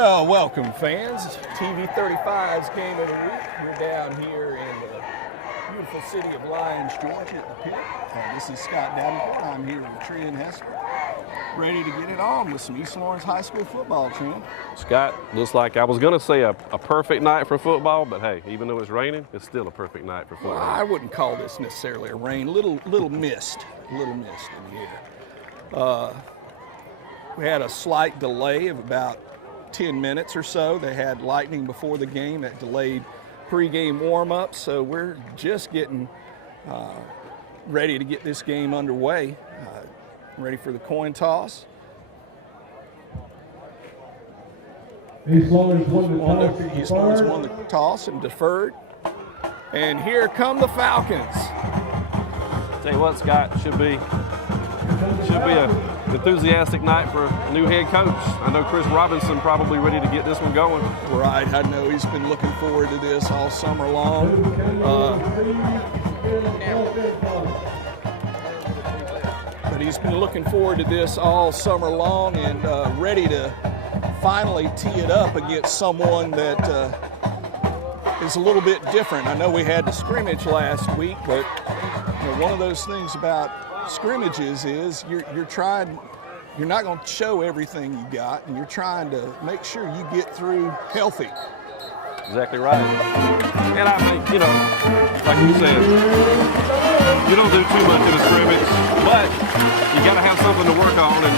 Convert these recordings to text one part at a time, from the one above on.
Well, welcome fans. TV 35's game of the week. We're down here in the beautiful city of Lyons, Georgia at the Pit. This is Scott Davenport. I'm here with Trey and Hester, ready to get it on with some East Lawrence High School football, Trent. Scott, looks like I was going to say a perfect night for football, but hey, even though it's raining, it's still a perfect night for football. Well, I wouldn't call this necessarily a rain. Little mist in the air. We had a slight delay of about 10 minutes or so. They had lightning before the game that delayed pregame warm-up, so we're just getting ready to get this game underway. Ready for the coin toss. East Lawrence won the toss and deferred. And here come the Falcons. Tell you what, Scott, should be a enthusiastic night for a new head coach. I know Chris Robinson probably ready to get this one going. Right, I know he's been looking forward to this all summer long. But he's been looking forward to this all summer long and ready to finally tee it up against someone that is a little bit different. I know we had the scrimmage last week, but one of those things about scrimmages is you're not going to show everything you got, and you're trying to make sure you get through healthy. Exactly right. And I think, like you said, you don't do too much in a scrimmage, but you got to have something to work on. And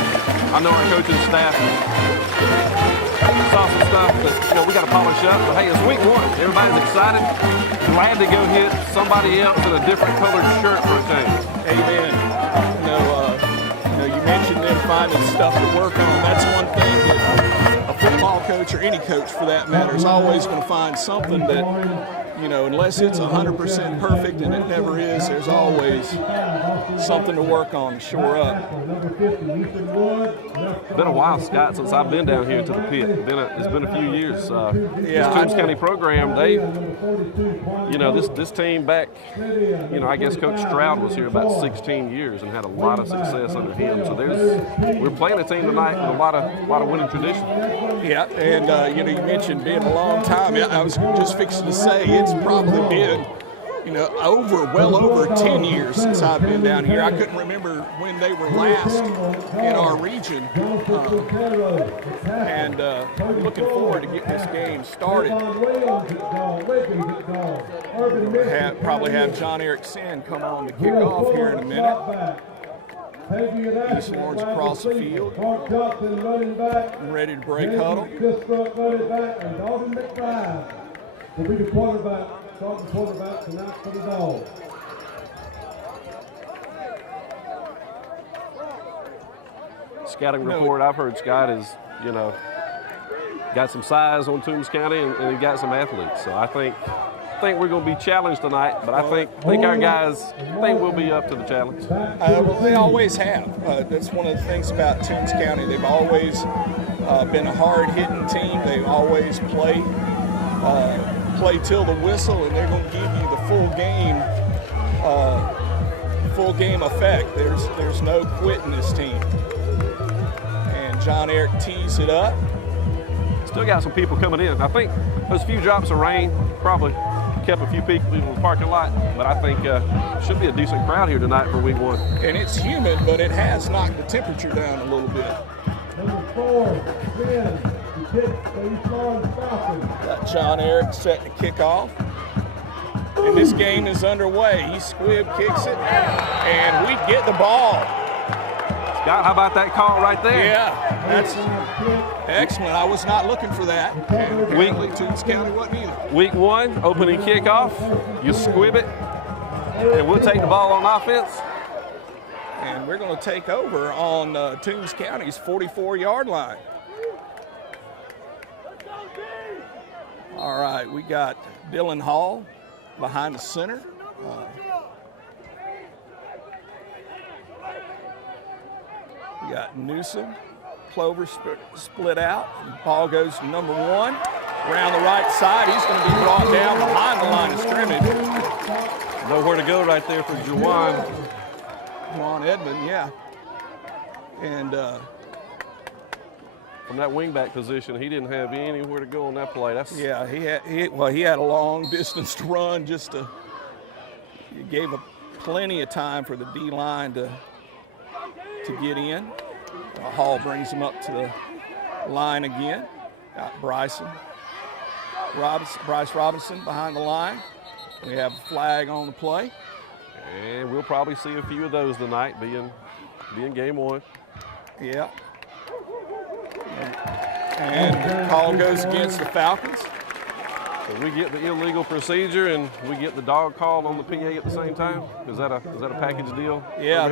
I know our coaching staff saw some stuff that we got to polish up. But hey, it's week one. Everybody's excited. Glad to go hit somebody else in a different colored shirt for a change. Amen. You mentioned them finding stuff to work on. That's one thing that a football coach or any coach for that matter is always going to find something that, unless it's 100% perfect, and it never is, there's always something to work on to shore up. It's been a while, Scott, since I've been down here to the Pit. It's been a few years. This Toombs County program, this team back, I guess Coach Stroud was here about 16 years and had a lot of success under him. So we're playing a team tonight with a lot of winning tradition. Yeah, and you mentioned being a long time. I was just fixing to say it's probably been, well over 10 years since I've been down here. I couldn't remember when they were last in our region. And looking forward to getting this game started. We'll probably have John Eric Sen come on to kick off here in a minute. East Lawrence across the field, ready to break huddle. Will be the quarterback, starting quarterback tonight for the Dogs. Scouting report I've heard, Scott, is, got some size on Toombs County and he got some athletes. So I think we're going to be challenged tonight, but I think our guys will be up to the challenge. Well, they always have. That's one of the things about Toombs County. They've always been a hard-hitting team. They always play till the whistle, and they're going to give you the full game effect. There's no quitting this team. And John Eric tees it up. Still got some people coming in. I think those few drops of rain probably kept a few people in the parking lot, but I think should be a decent crowd here tonight for week one. And it's humid, but it has knocked the temperature down a little bit. Number 4, Ben. Got John Eric set to kick off. And this game is underway. He squib kicks it, and we get the ball. Scott, how about that call right there? Yeah, that's excellent. I was not looking for that. Apparently, Toombs County wasn't either. Week one, opening kickoff. You squib it, and we'll take the ball on offense. And we're going to take over on Toombs County's 44-yard line. All right, we got Dylan Hall behind the center. We got Newsom, Clover split out. Ball goes to number 1. Around the right side, he's going to be brought down behind the line of scrimmage. Nowhere to go right there for Juwan. Juwan Edmond, yeah. And from that wingback position, he didn't have anywhere to go on that play. That's Yeah, he had a long distance to run. He gave plenty of time for the D line to get in. Hall brings him up to the line again. Got Bryce Robinson behind the line. We have a flag on the play. And we'll probably see a few of those tonight, being game one. Yeah. And the call goes against the Falcons. So we get the illegal procedure and we get the dog call on the PA at the same time. Is that a package deal? Yeah,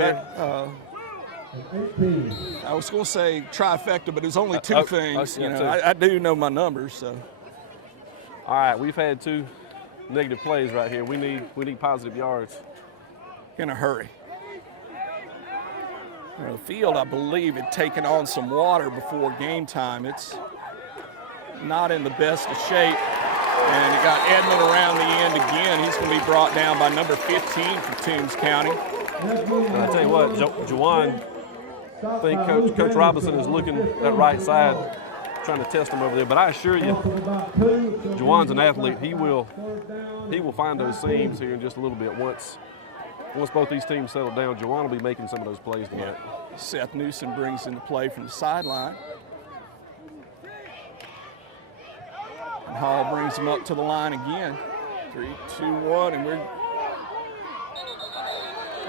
I was going to say trifecta, but it's only two things. I do know my numbers. So. All right, we've had 2 negative plays right here. We need positive yards. In a hurry. The field, I believe, had taken on some water before game time. It's not in the best of shape. And it got Edmond around the end again. He's going to be brought down by number 15 for Toombs County. And I tell you what, Juwan, I think Coach Robinson is looking at right side, trying to test him over there. But I assure you, Juwan's an athlete. He will find those seams here in just a little bit. Once both these teams settle down, Juwan will be making some of those plays tonight. Yeah. Seth Newsom brings in the play from the sideline. And Hall brings him up to the line again. 3, 2, 1,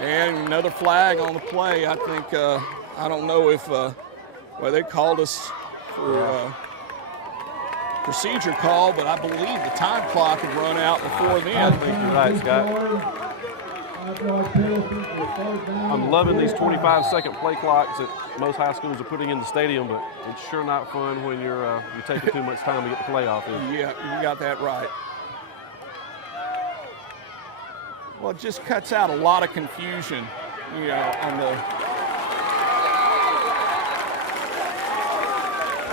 and another flag on the play. I think I don't know if they called us for procedure call, but I believe the time clock had run out before then. I think you're right, Scott. I'm loving these 25-second play clocks that most high schools are putting in the stadium, but it's sure not fun when you're taking too much time to get the playoff in. Yeah, you got that right. Well, it just cuts out a lot of confusion, on the.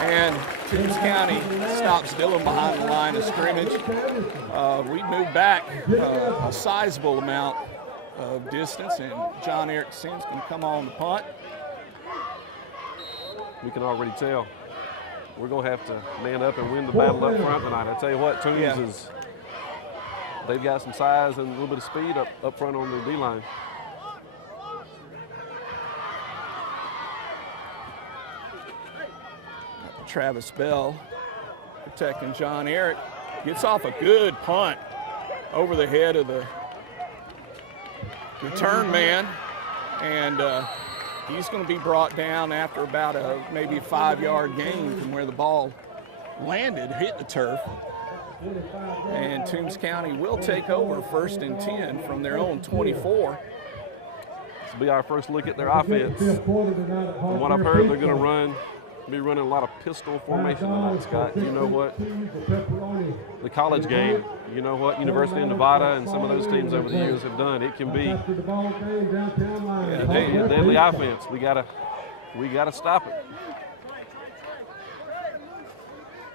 And Toombs County stops Dillon behind the line of scrimmage. We moved back a sizable amount of distance, and John Eric Sims can come on the punt. We can already tell we're going to have to man up and win the battle up front tonight. I tell you what, Toombs they've got some size and a little bit of speed up front on the D-line. Travis Bell protecting John Eric. Gets off a good punt over the head of the return man, and he's going to be brought down after about maybe a 5-yard gain from where the ball landed, hit the turf. And Toombs County will take over 1st and 10 from their own 24. This will be our first look at their offense. From what I've heard, they're going to be running a lot of pistol formation tonight, Scott. You know what? The college game, you know what University of Nevada and some of those teams over the years have done. It can be a deadly offense. We gotta stop it.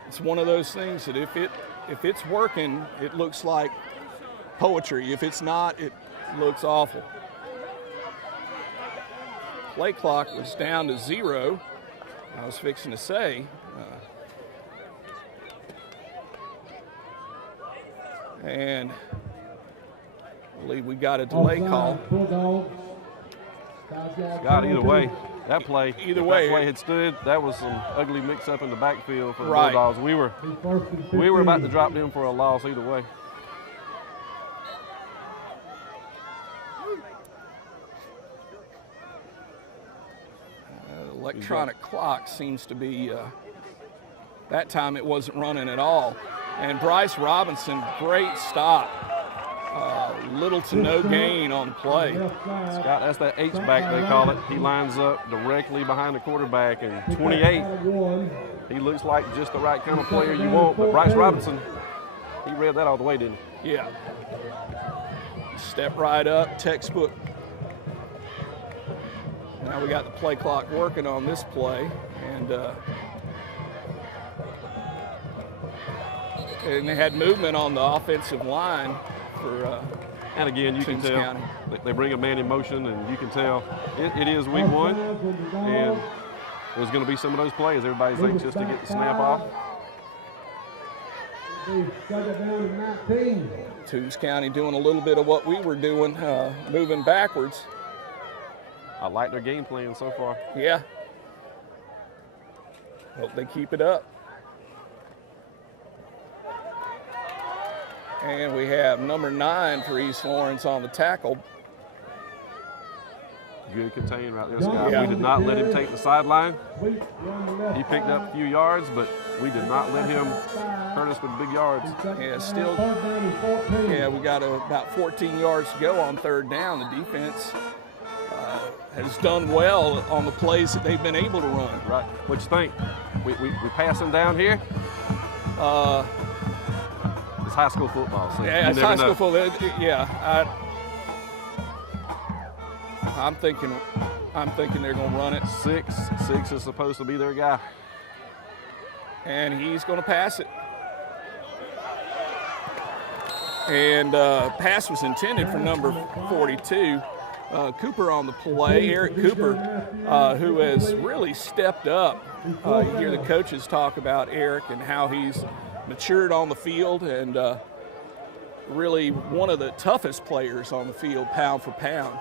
It's one of those things that if it's working, it looks like poetry. If it's not, it looks awful. Play clock was down to 0. I was fixing to say, and I believe we got a delay call. Scott, either way, that play had stood, that was some ugly mix-up in the backfield for the Bulldogs. We were about to drop them for a loss either way. Electronic clock seems to be, that time it wasn't running at all. And Bryce Robinson, great stop. Little to no gain on the play. Scott, that's that H-back they call it. He lines up directly behind the quarterback, and 28, he looks like just the right kind of player you want. But Bryce Robinson, he read that all the way, didn't he? Yeah. Step right up, textbook. Now we got the play clock working on this play, and they had movement on the offensive line for and again, you can tell County. They bring a man in motion, and you can tell it is week 1, and there's going to be some of those plays. Everybody's anxious to get the snap off. Toombs County doing a little bit of what we were doing, moving backwards. I like their game plan so far. Yeah. Hope they keep it up. And we have number 9 for East Lawrence on the tackle. Good contain right there, Scott. Yeah. We did not let him take the sideline. He picked up a few yards, but we did not let him hurt us with big yards. Yeah, still, yeah, we got about 14 yards to go on 3rd down. The defense has done well on the plays that they've been able to run. Right. What you think? We pass them down here? It's high school football. So yeah, it's high school football. Yeah, I'm thinking they're going to run it. Six is supposed to be their guy. And he's going to pass it. And pass was intended for number 42. Cooper on the play, Eric Cooper, who has really stepped up. You hear the coaches talk about Eric and how he's matured on the field, and really one of the toughest players on the field, pound for pound.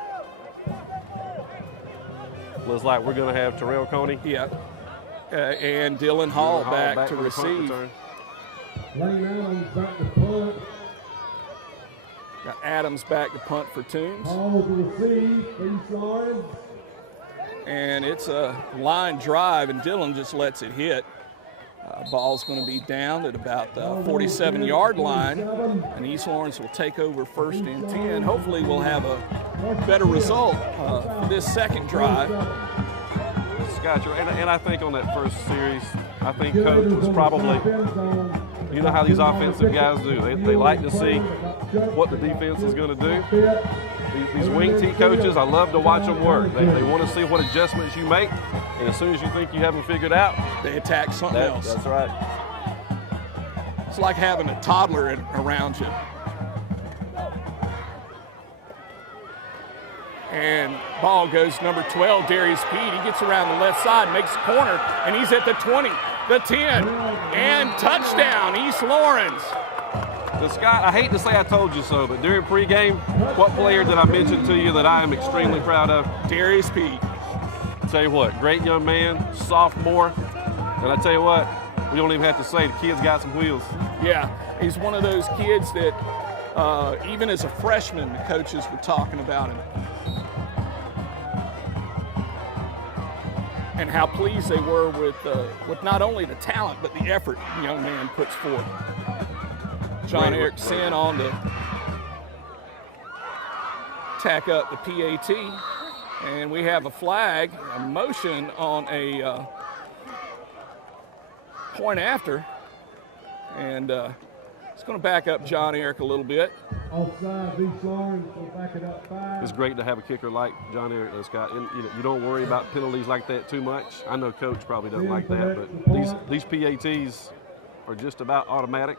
Looks like we're going to have Terrell Coney. Yeah, and Dylan Hall back to receive. Got Adams back to punt for Toombs. And it's a line drive, and Dylan just lets it hit. Ball's going to be down at about the 47-yard line, and East Lawrence will take over 1st and 10. Hopefully we'll have a better result for this second drive. Scott, and I think on that first series, I think Coach was probably, you know how these offensive guys do. They like to see what the defense is going to do. These wing T coaches, I love to watch them work. They want to see what adjustments you make, and as soon as you think you have them figured out, they attack something else. That's right. It's like having a toddler around you. And ball goes number 12, Darius Pete. He gets around the left side, makes a corner, and he's at the 20, the 10, and touchdown, East Lawrence. So Scott, I hate to say I told you so, but during pregame, what player did I mention to you that I am extremely proud of? Darius Pete. Tell you what, great young man, sophomore, and I tell you what, we don't even have to say, the kid's got some wheels. Yeah, he's one of those kids that even as a freshman, the coaches were talking about him. And how pleased they were with not only the talent, but the effort the young man puts forth. John Eric Sin on to tack up the PAT. And we have a flag, a motion on a point after. And it's going to back up John Eric a little bit. Offside, East Lawrence will back it up 5. It's great to have a kicker like John Eric, Scott. And you don't worry about penalties like that too much. I know Coach probably doesn't like that, but these PATs are just about automatic.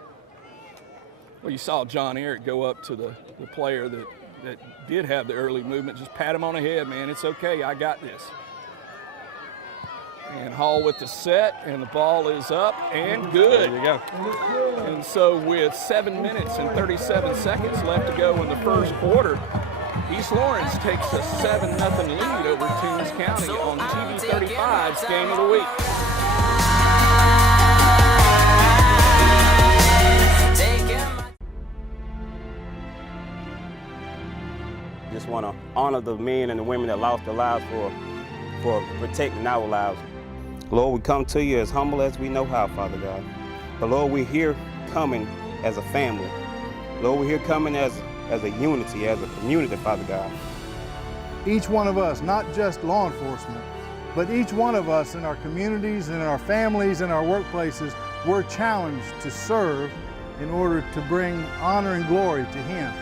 Well, you saw John Eric go up to the player that did have the early movement. Just pat him on the head, man. It's okay. I got this. And Hall with the set, and the ball is up and good. There you go. And so with 7 minutes and 37 seconds left to go in the first quarter, East Lawrence takes a 7-0 lead over Toombs County on TV 35's Game of the Week. Just want to honor the men and the women that lost their lives for protecting our lives. Lord, we come to you as humble as we know how, Father God. But Lord, we're here coming as a family. Lord, we're here coming as a unity, as a community, Father God. Each one of us, not just law enforcement, but each one of us in our communities and in our families and our workplaces, we're challenged to serve in order to bring honor and glory to Him.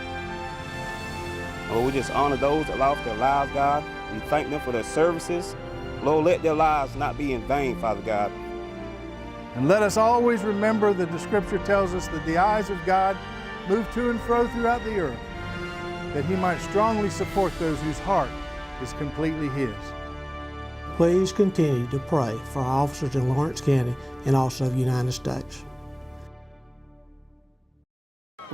Lord, we just honor those that lost their lives, God. We thank them for their services. Lord, let their lives not be in vain, Father God. And let us always remember that the Scripture tells us that the eyes of God move to and fro throughout the earth, that He might strongly support those whose heart is completely His. Please continue to pray for our officers in Lawrence County and also the United States.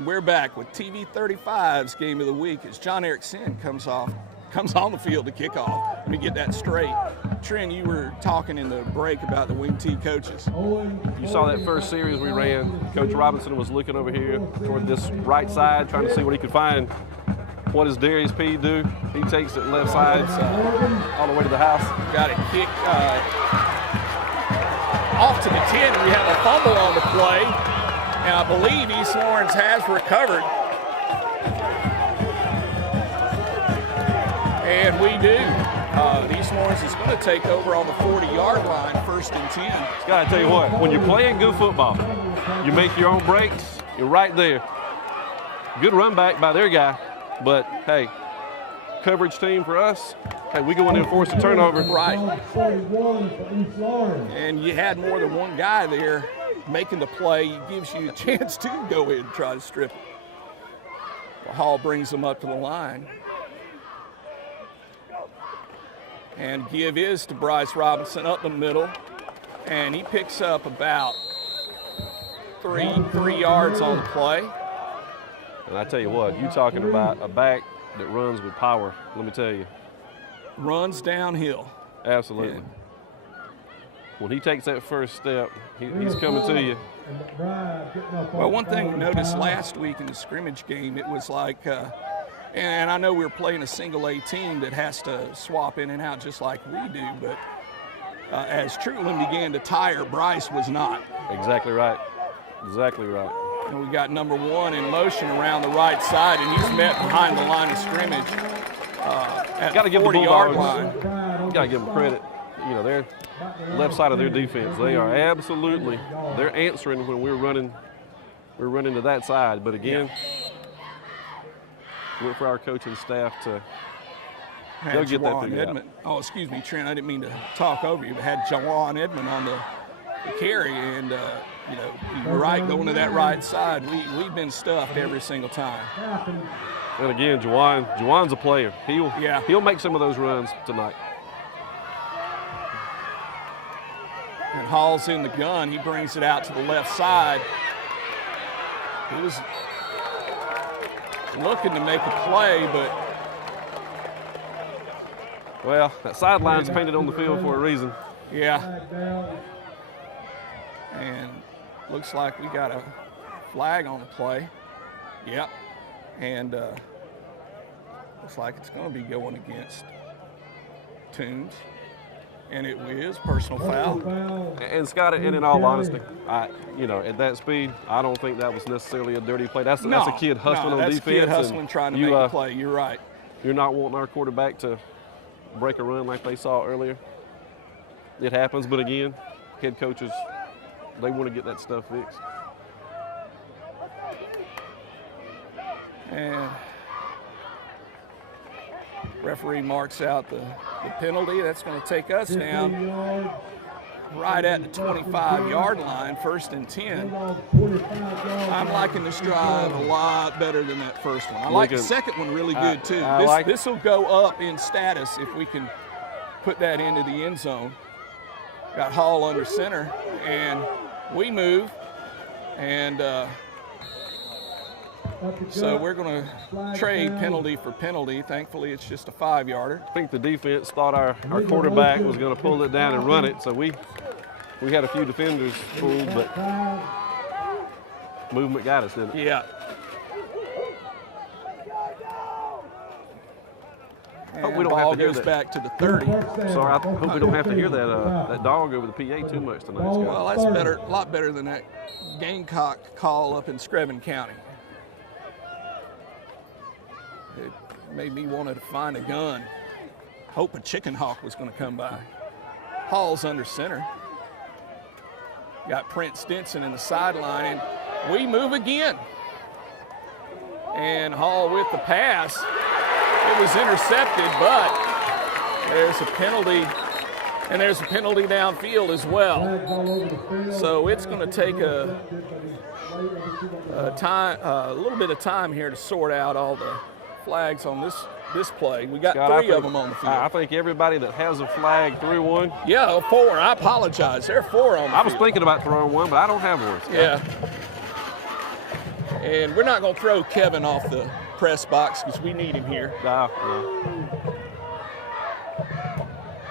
We're back with TV 35's Game of the Week as John Eric Sin comes on the field to kick off. Let me get that straight. Trent, you were talking in the break about the wing T coaches. You saw that first series we ran. Coach Robinson was looking over here toward this right side, trying to see what he could find. What does Darius P. do? He takes it left side all the way to the house. Got it kicked off to the 10. We have a fumble on the play, and I believe East Lawrence has recovered. And we do. East Lawrence is going to take over on the 40-yard line, 1st and 10. Scott, I tell you what, when you're playing good football, you make your own breaks, you're right there. Good run back by their guy, but hey, coverage team for us, hey, we go in there and force a turnover. Right. And you had more than one guy there making the play. It gives you a chance to go in and try to strip it. Well, Hall brings them up to the line. And give is to Bryce Robinson up the middle. And he picks up about three yards on the play. And I tell you what, you talking about a back that runs with power, let me tell you. Runs downhill. Absolutely. And when he takes that first step, he's coming to you. Well, one thing we noticed last week in the scrimmage game, it was like, and I know we were playing a single A team that has to swap in and out just like we do, but as Truland began to tire, Bryce was not. Exactly right. Exactly right. And we got number 1 in motion around the right side, and he's met behind the line of scrimmage at the 40-yard line. You got to give them credit. You know, they're left side of their defense. They are absolutely, they're answering when we're running to that side. But again, look for our coaching staff to go get that figured out. Oh, excuse me, Trent, I didn't mean to talk over you, but had Jawan Edmond on the carry, and you know, you're right, going to that right side. We've been stuffed every single time. And again, Jawan's a player. He'll make some of those runs tonight. And Hall's in the gun. He brings it out to the left side. He was looking to make a play, but well, that sideline's painted on the field for a reason. Yeah. And looks like we got a flag on the play. Yep. And looks like it's going to be going against Toombs. And it is personal foul. And Scott, and in all honesty, you know, at that speed, I don't think that was necessarily a dirty play. That's a kid hustling on defense. That's a kid hustling, trying to make a play. You're right. You're not wanting our quarterback to break a run like they saw earlier. It happens, but again, head coaches, they want to get that stuff fixed. And referee marks out the penalty. That's going to take us down right at the 25-yard line, 1st and 10. I'm liking this drive a lot better than that first one. I like the second one really good, too. This will go up in status if we can put that into the end zone. Got Hall under center, and we move, and so we're going to trade penalty for penalty. Thankfully, it's just a 5-yarder. I think the defense thought our quarterback was going to pull it down and run it, so we had a few defenders fooled, but movement got us, didn't it? Yeah. Hope we don't ball have to hear goes that. Back to the 30. Sorry, I hope we don't have to hear that dog over the PA too much tonight, Scott. Well, that's better, a lot better than that Gamecock call up in Screven County. It made me want to find a gun. Hope a chicken hawk was going to come by. Hall's under center. Got Prince Stinson in the sideline, and we move again. And Hall with the pass. It was intercepted, but there's a penalty, and there's a penalty downfield as well. So it's going to take a little bit of time here to sort out all the flags on this this play. We got Scott, three of them on the field. I think everybody that has a flag threw one. Yeah, 4. I apologize. There are 4 on the I was field. thinking about throwing one, but I don't have one. Scott. Yeah. And we're not going to throw Kevin off the press box because we need him here.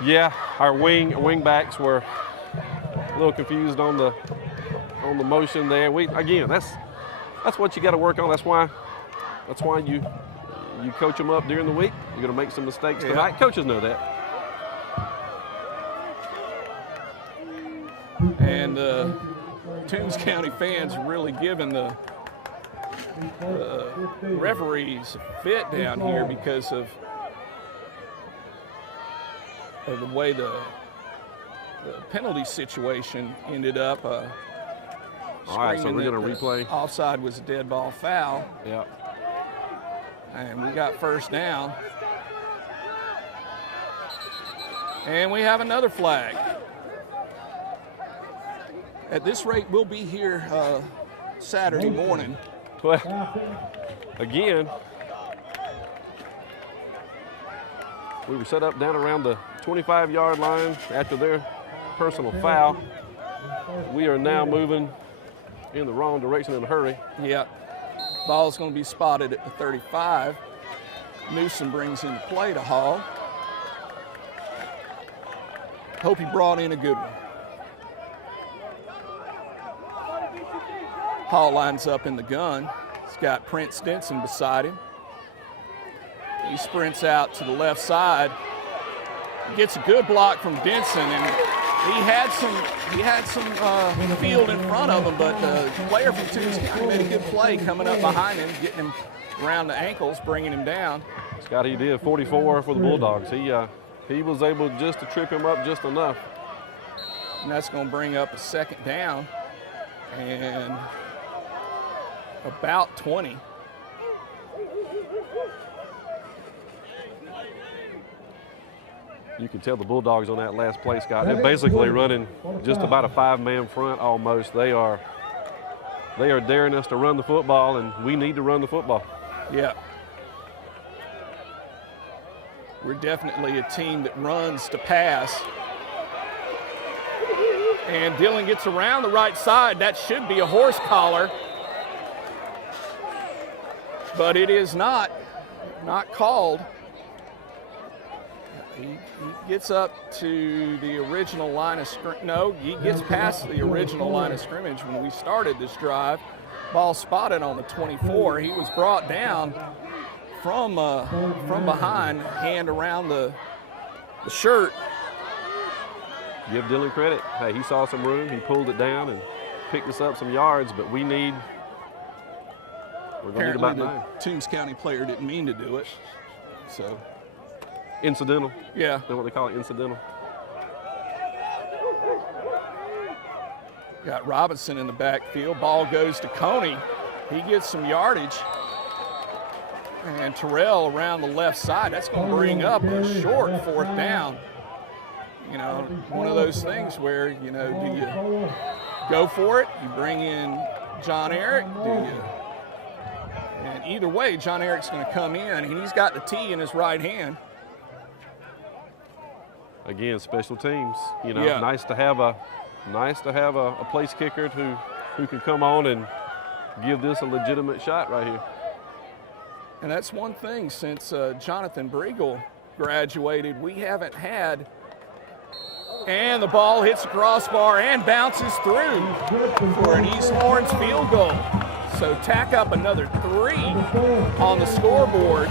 Yeah, our wing backs were a little confused on the motion there. That's what you got to work on. That's why you coach them up during the week. You're going to make some mistakes tonight. Coaches know that. And Toombs County fans really giving the referees a fit down here because of the way the penalty situation ended up. All right, so we're going to replay. Offside was a dead ball foul. Yeah. And we got first down. And we have another flag. At this rate, we'll be here Saturday morning. Well, again, we were set up down around the 25-yard line after their personal foul. We are now moving in the wrong direction in a hurry. Yeah. Ball's going to be spotted at the 35. Newsom brings in the play to Hall. Hope he brought in a good one. Hall lines up in the gun. He's got Prince Denson beside him. He sprints out to the left side. Gets a good block from Denson, and he had some field in front of him, but the player from Toombs County made a good play coming up behind him, getting him around the ankles, bringing him down. Scott, he did 44 for the Bulldogs. He was able just to trip him up just enough. And that's going to bring up a second down and about 20. You can tell the Bulldogs on that last play, Scott, they're basically running just about a 5-man front almost. They are daring us to run the football, and we need to run the football. Yeah. We're definitely a team that runs to pass. And Dillon gets around the right side. That should be a horse collar. But it is not called. He gets up to the original line of scrimmage. No, he gets past the original line of scrimmage when we started this drive. Ball spotted on the 24. He was brought down from behind, hand around the shirt. Give Dillon credit. Hey, he saw some room. He pulled it down and picked us up some yards, but we're going to need about 9. The Toombs County player didn't mean to do it, so. Incidental. Yeah. That's what they call it, incidental. Got Robinson in the backfield. Ball goes to Coney. He gets some yardage. And Terrell around the left side. That's going to bring up a short 4th down. You know, one of those things where, you know, do you go for it? You bring in John Eric? Do you? And either way, John Eric's going to come in, and he's got the tee in his right hand. Again, special teams. You know, Yeah. nice to have a place kicker who can come on and give this a legitimate shot right here. And that's one thing, since Jonathan Briegel graduated, we haven't had. And the ball hits the crossbar and bounces through for an East Lawrence field goal. So tack up another 3 on the scoreboard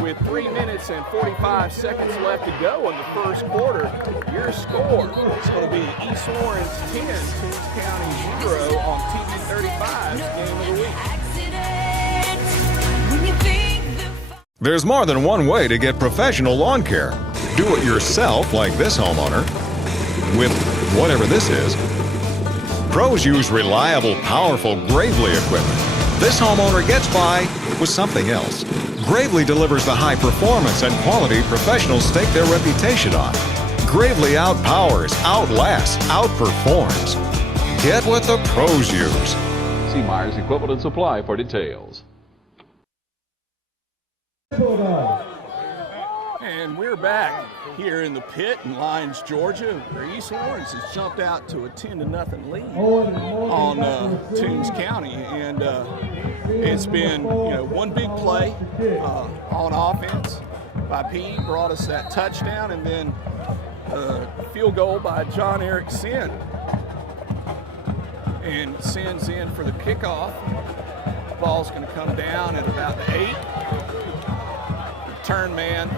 with 3 minutes and 45 seconds left to go in the first quarter. Your score is going to be East Lawrence 10, Toombs County 0 on TV 35's Game of the Week. There's more than one way to get professional lawn care. Do it yourself, like this homeowner, with whatever this is. Pros use reliable, powerful Gravely equipment. This homeowner gets by with something else. Gravely delivers the high performance and quality professionals stake their reputation on. Gravely outpowers, outlasts, outperforms. Get what the pros use. See Myers Equipment and Supply for details. Bulldogs. And we're back here in the pit in Lyons, Georgia, where East Lawrence has jumped out to a 10-0 lead on Toombs County. And it's been, one big play on offense by P. Brought us that touchdown, and then field goal by John Eric Sin. And Sin's in for the kickoff. Ball's going to come down at about the 8. Turn man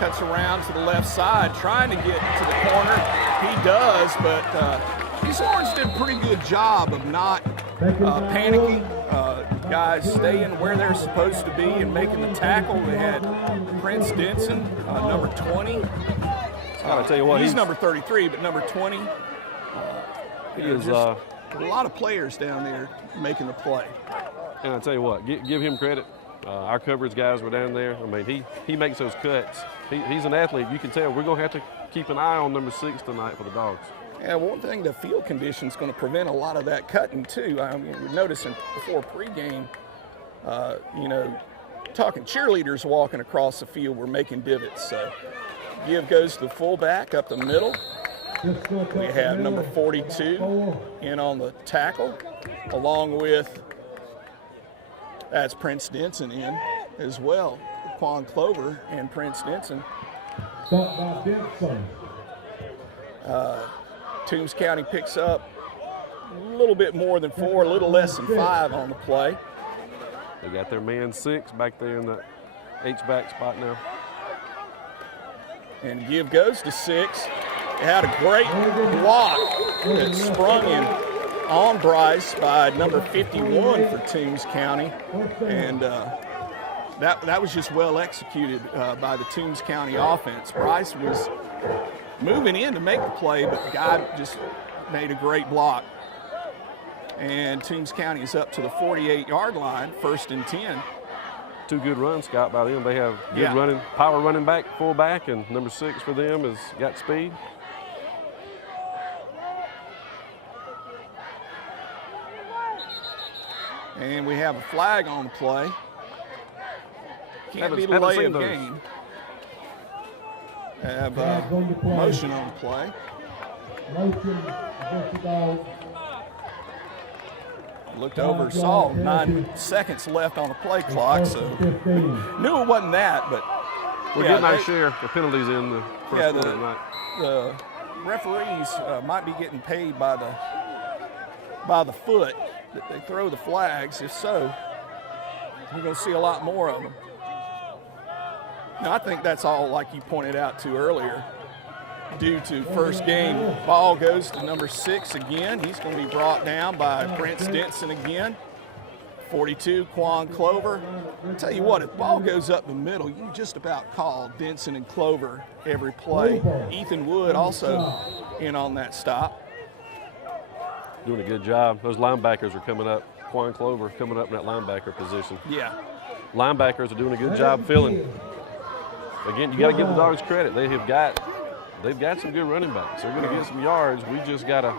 cuts around to the left side, trying to get to the corner. He does, but East Lawrence did a pretty good job of not panicking. Guys staying where they're supposed to be and making the tackle. They had Prince Denson, number 20. I'll tell you what, he's number 33, but number 20. He is a lot of players down there making the play. And I'll tell you what, give him credit. Our coverage guys were down there. I mean, he makes those cuts. He's an athlete. You can tell. We're going to have to keep an eye on number 6 tonight for the Dogs. Yeah, one thing, the field condition's going to prevent a lot of that cutting, too. I mean, we're noticing before pregame, talking cheerleaders walking across the field were making divots. So give goes to the fullback up the middle. We have number 42 in on the tackle, along with, that's Prince Denson in as well. Quan Clover and Prince Denson. Toombs County picks up a little bit more than 4, a little less than 5 on the play. They got their man 6 back there in the H-back spot now. And give goes to 6. They had a great block that sprung in on Bryce by number 51 for Toombs County. And that was just well executed by the Toombs County offense. Bryce was moving in to make the play, but the guy just made a great block. And Toombs County is up to the 48-yard line, 1st and 10. 2 good runs, Scott, by them. They have good power running back, fullback, and number 6 for them has got speed. And we have a flag on the play. Can't be delay of game. Have motion on the play. Looked over, saw 9 seconds left on the play clock, so knew it wasn't that, but we're getting our share of penalties in the first quarter tonight. The referees might be getting paid by the foot that they throw the flags. If so, we're going to see a lot more of them. Now, I think that's all, like you pointed out to earlier, due to first game. Ball goes to number 6 again. He's going to be brought down by Prince Denson again. 42, Quan Clover. I'll tell you what, if the ball goes up the middle, you can just about call Denson and Clover every play. Ethan Wood also in on that stop. Doing a good job. Those linebackers are coming up. Quan Clover coming up in that linebacker position. Yeah. Linebackers are doing a good job filling. Again, you got to give the Dogs credit. They've got some good running backs. They're going to get some yards. We just got to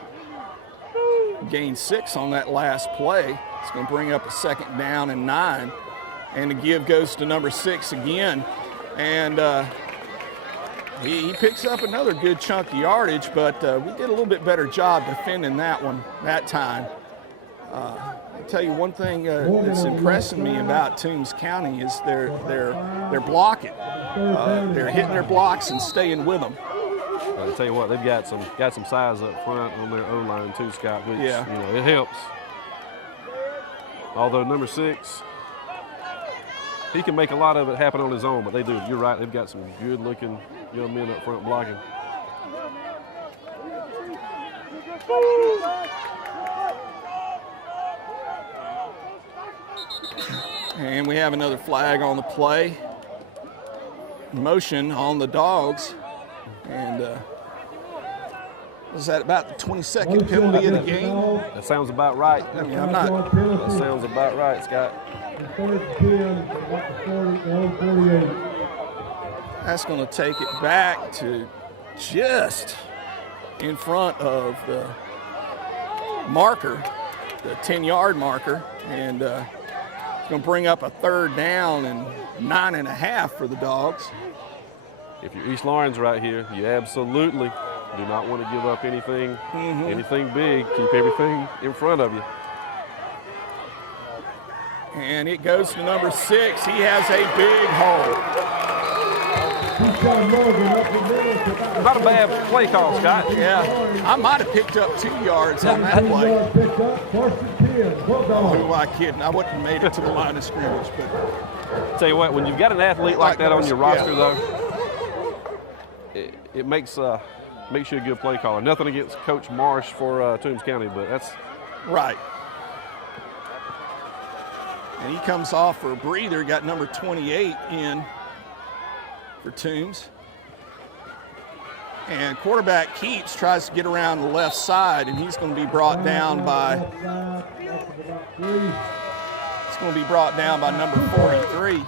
gain 6 on that last play. It's going to bring up a 2nd down and 9. And the give goes to number 6 again. And he picks up another good chunk of yardage, but we did a little bit better job defending that one that time. I'll tell you one thing that's impressing me about Toombs County is they're blocking. They're hitting their blocks and staying with them. I'll tell you what, they've got some size up front on their O-line too, Scott, which it helps. Although number 6, he can make a lot of it happen on his own, but they do. You're right, they've got some good-looking young men up front blocking. And we have another flag on the play. Motion on the Dogs. And was that about the 22nd penalty of the game? That sounds about right. I mean, I'm not. That sounds about right, Scott. That's going to take it back to just in front of the marker, the 10-yard marker. And It's going to bring up a 3rd down and 9.5 for the Dogs. If you're East Lawrence right here, you absolutely do not want to give up anything, anything big. Keep everything in front of you. And it goes to number 6. He has a big hole. Not a bad play call, Scott. Yeah, I might have picked up 2 yards on that play. Who am I kidding? I wouldn't have made it to the line of scrimmage. But Tell you what, when you've got an athlete like that on your roster, though, it makes you a good play caller. Nothing against Coach Marsh for Toombs County, but that's right. And he comes off for a breather. Got number 28 in for Toombs. And quarterback Keats tries to get around the left side, and he's going to be brought down by. It's going to be brought down by number 43.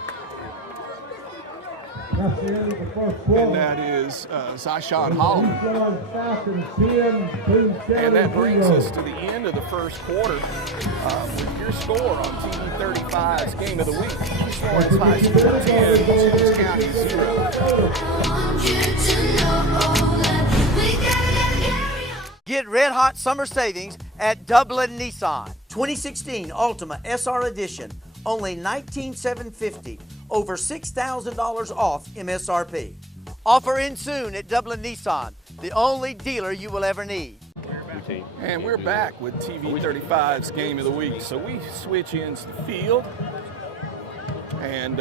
And that is Zyshawn Holland. And that brings us to the end of the first quarter with your score on TV 35's Game of the Week. East Lawrence High School 10, Toombs County 0. Get red hot summer savings at Dublin Nissan. 2016 Altima SR Edition, only $19,750. Over $6,000 off MSRP. Offer in soon at Dublin Nissan, the only dealer you will ever need. And we're back with TV 35's Game of the Week. So we switch into the field. And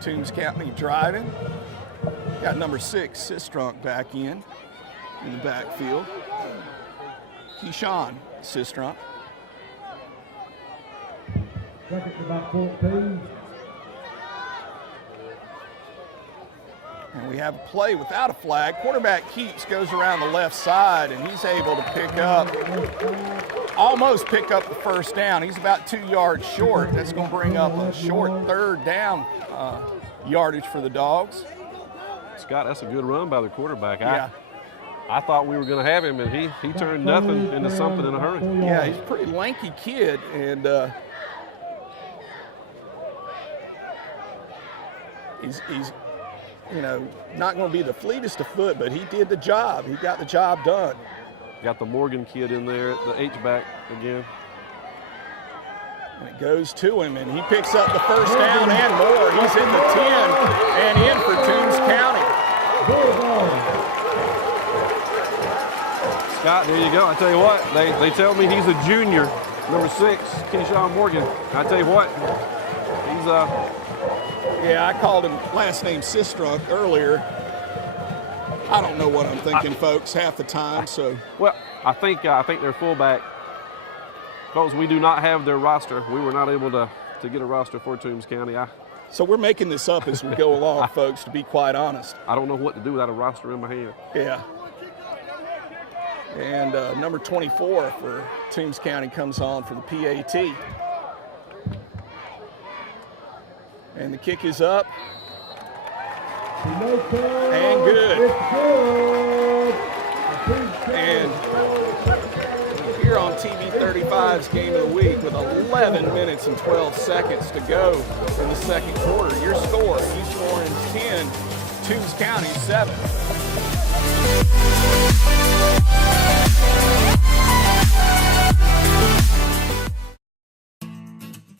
Toombs County driving. Got number 6, Sistrunk, back in the backfield. Keyshawn Sistrunk. Second to about 14. And we have a play without a flag. Quarterback Keats goes around the left side, and he's able to almost pick up the 1st down. He's about 2 yards short. That's going to bring up a short 3rd down yardage for the Dogs. Scott, that's a good run by the quarterback. Yeah. I thought we were going to have him, and he turned nothing into something in a hurry. Yeah, he's a pretty lanky kid, and he's not going to be the fleetest of foot, but he did the job. He got the job done. Got the Morgan kid in there, the H-back again. And it goes to him, and he picks up the 1st down and more. He's in the 10 and in for Toombs County. Scott, there you go. I tell you what, they tell me he's a junior, number 6, Keyshawn Morgan. I tell you what, he's Yeah, I called him last name Sistrunk earlier. I don't know what I'm thinking, folks, half the time. So well, I think their fullback, because we do not have their roster. We were not able to get a roster for Toombs County. So we're making this up as we go along, folks, to be quite honest. I don't know what to do without a roster in my hand. Yeah. And number 24 for Toombs County comes on for the PAT. And the kick is up. And good. And here on TV 35's Game of the Week with 11 minutes and 12 seconds to go in the second quarter. Your score, East Lawrence 10, Toombs County 7.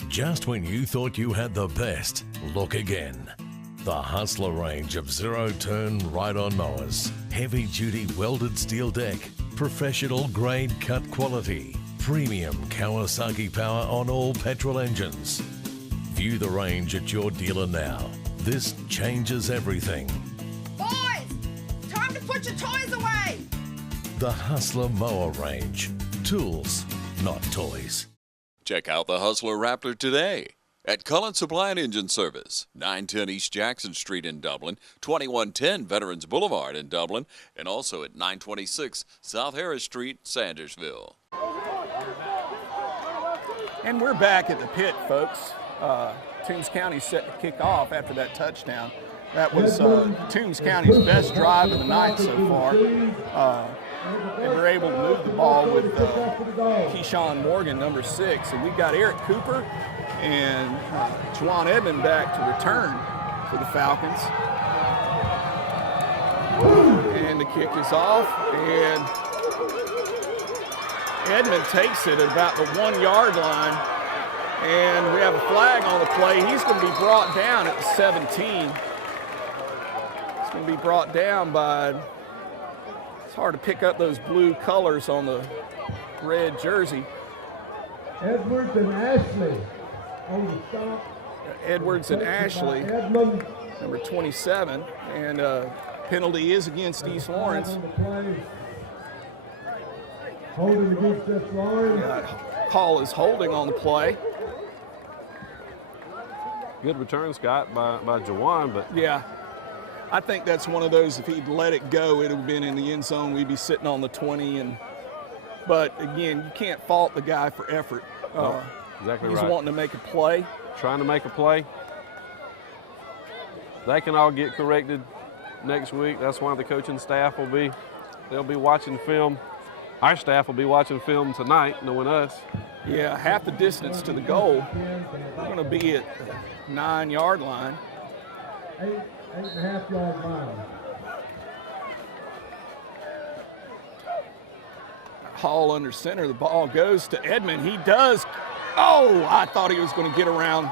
Just when you thought you had the best, look again. The Hustler range of zero-turn ride-on mowers. Heavy-duty welded steel deck. Professional grade cut quality. Premium Kawasaki power on all petrol engines. View the range at your dealer now. This changes everything. Boys, time to put your toys away. The Hustler mower range. Tools, not toys. Check out the Hustler Raptor today at Cullen Supply and Engine Service, 910 East Jackson Street in Dublin, 2110 Veterans Boulevard in Dublin, and also at 926 South Harris Street, Sandersville. And we're back at the pit, folks. Toombs County set to kick off after that touchdown. That was Toombs County's best drive of the night so far. and we're able to move the ball with Keyshawn Morgan, number 6. And we've got Eric Cooper and Juwan Edmond back to return for the Falcons. And the kick is off, and Edmond takes it at about the 1-yard line. And we have a flag on the play. He's going to be brought down at the 17. He's going to be brought down by, it's hard to pick up those blue colors on the red jersey. Edwards and Ashley on the stop. Edwards and Ashley, number 27. And penalty is against East Lawrence. Holding against East Lawrence. Call is holding on the play. Good return, Scott, by Juwan, but yeah, I think that's one of those, if he'd let it go, it would have been in the end zone. We'd be sitting on the 20. But again, you can't fault the guy for effort. No, exactly he's right. Wanting to make a play. Trying to make a play. That can all get corrected next week. That's why the coaching staff they'll be watching film. Our staff will be watching film tonight, knowing us. Yeah, half the distance to the goal. We're going to be at the 9-yard line. 8.5-yard line. Hall under center. The ball goes to Edmond. He does. Oh, I thought he was going to get around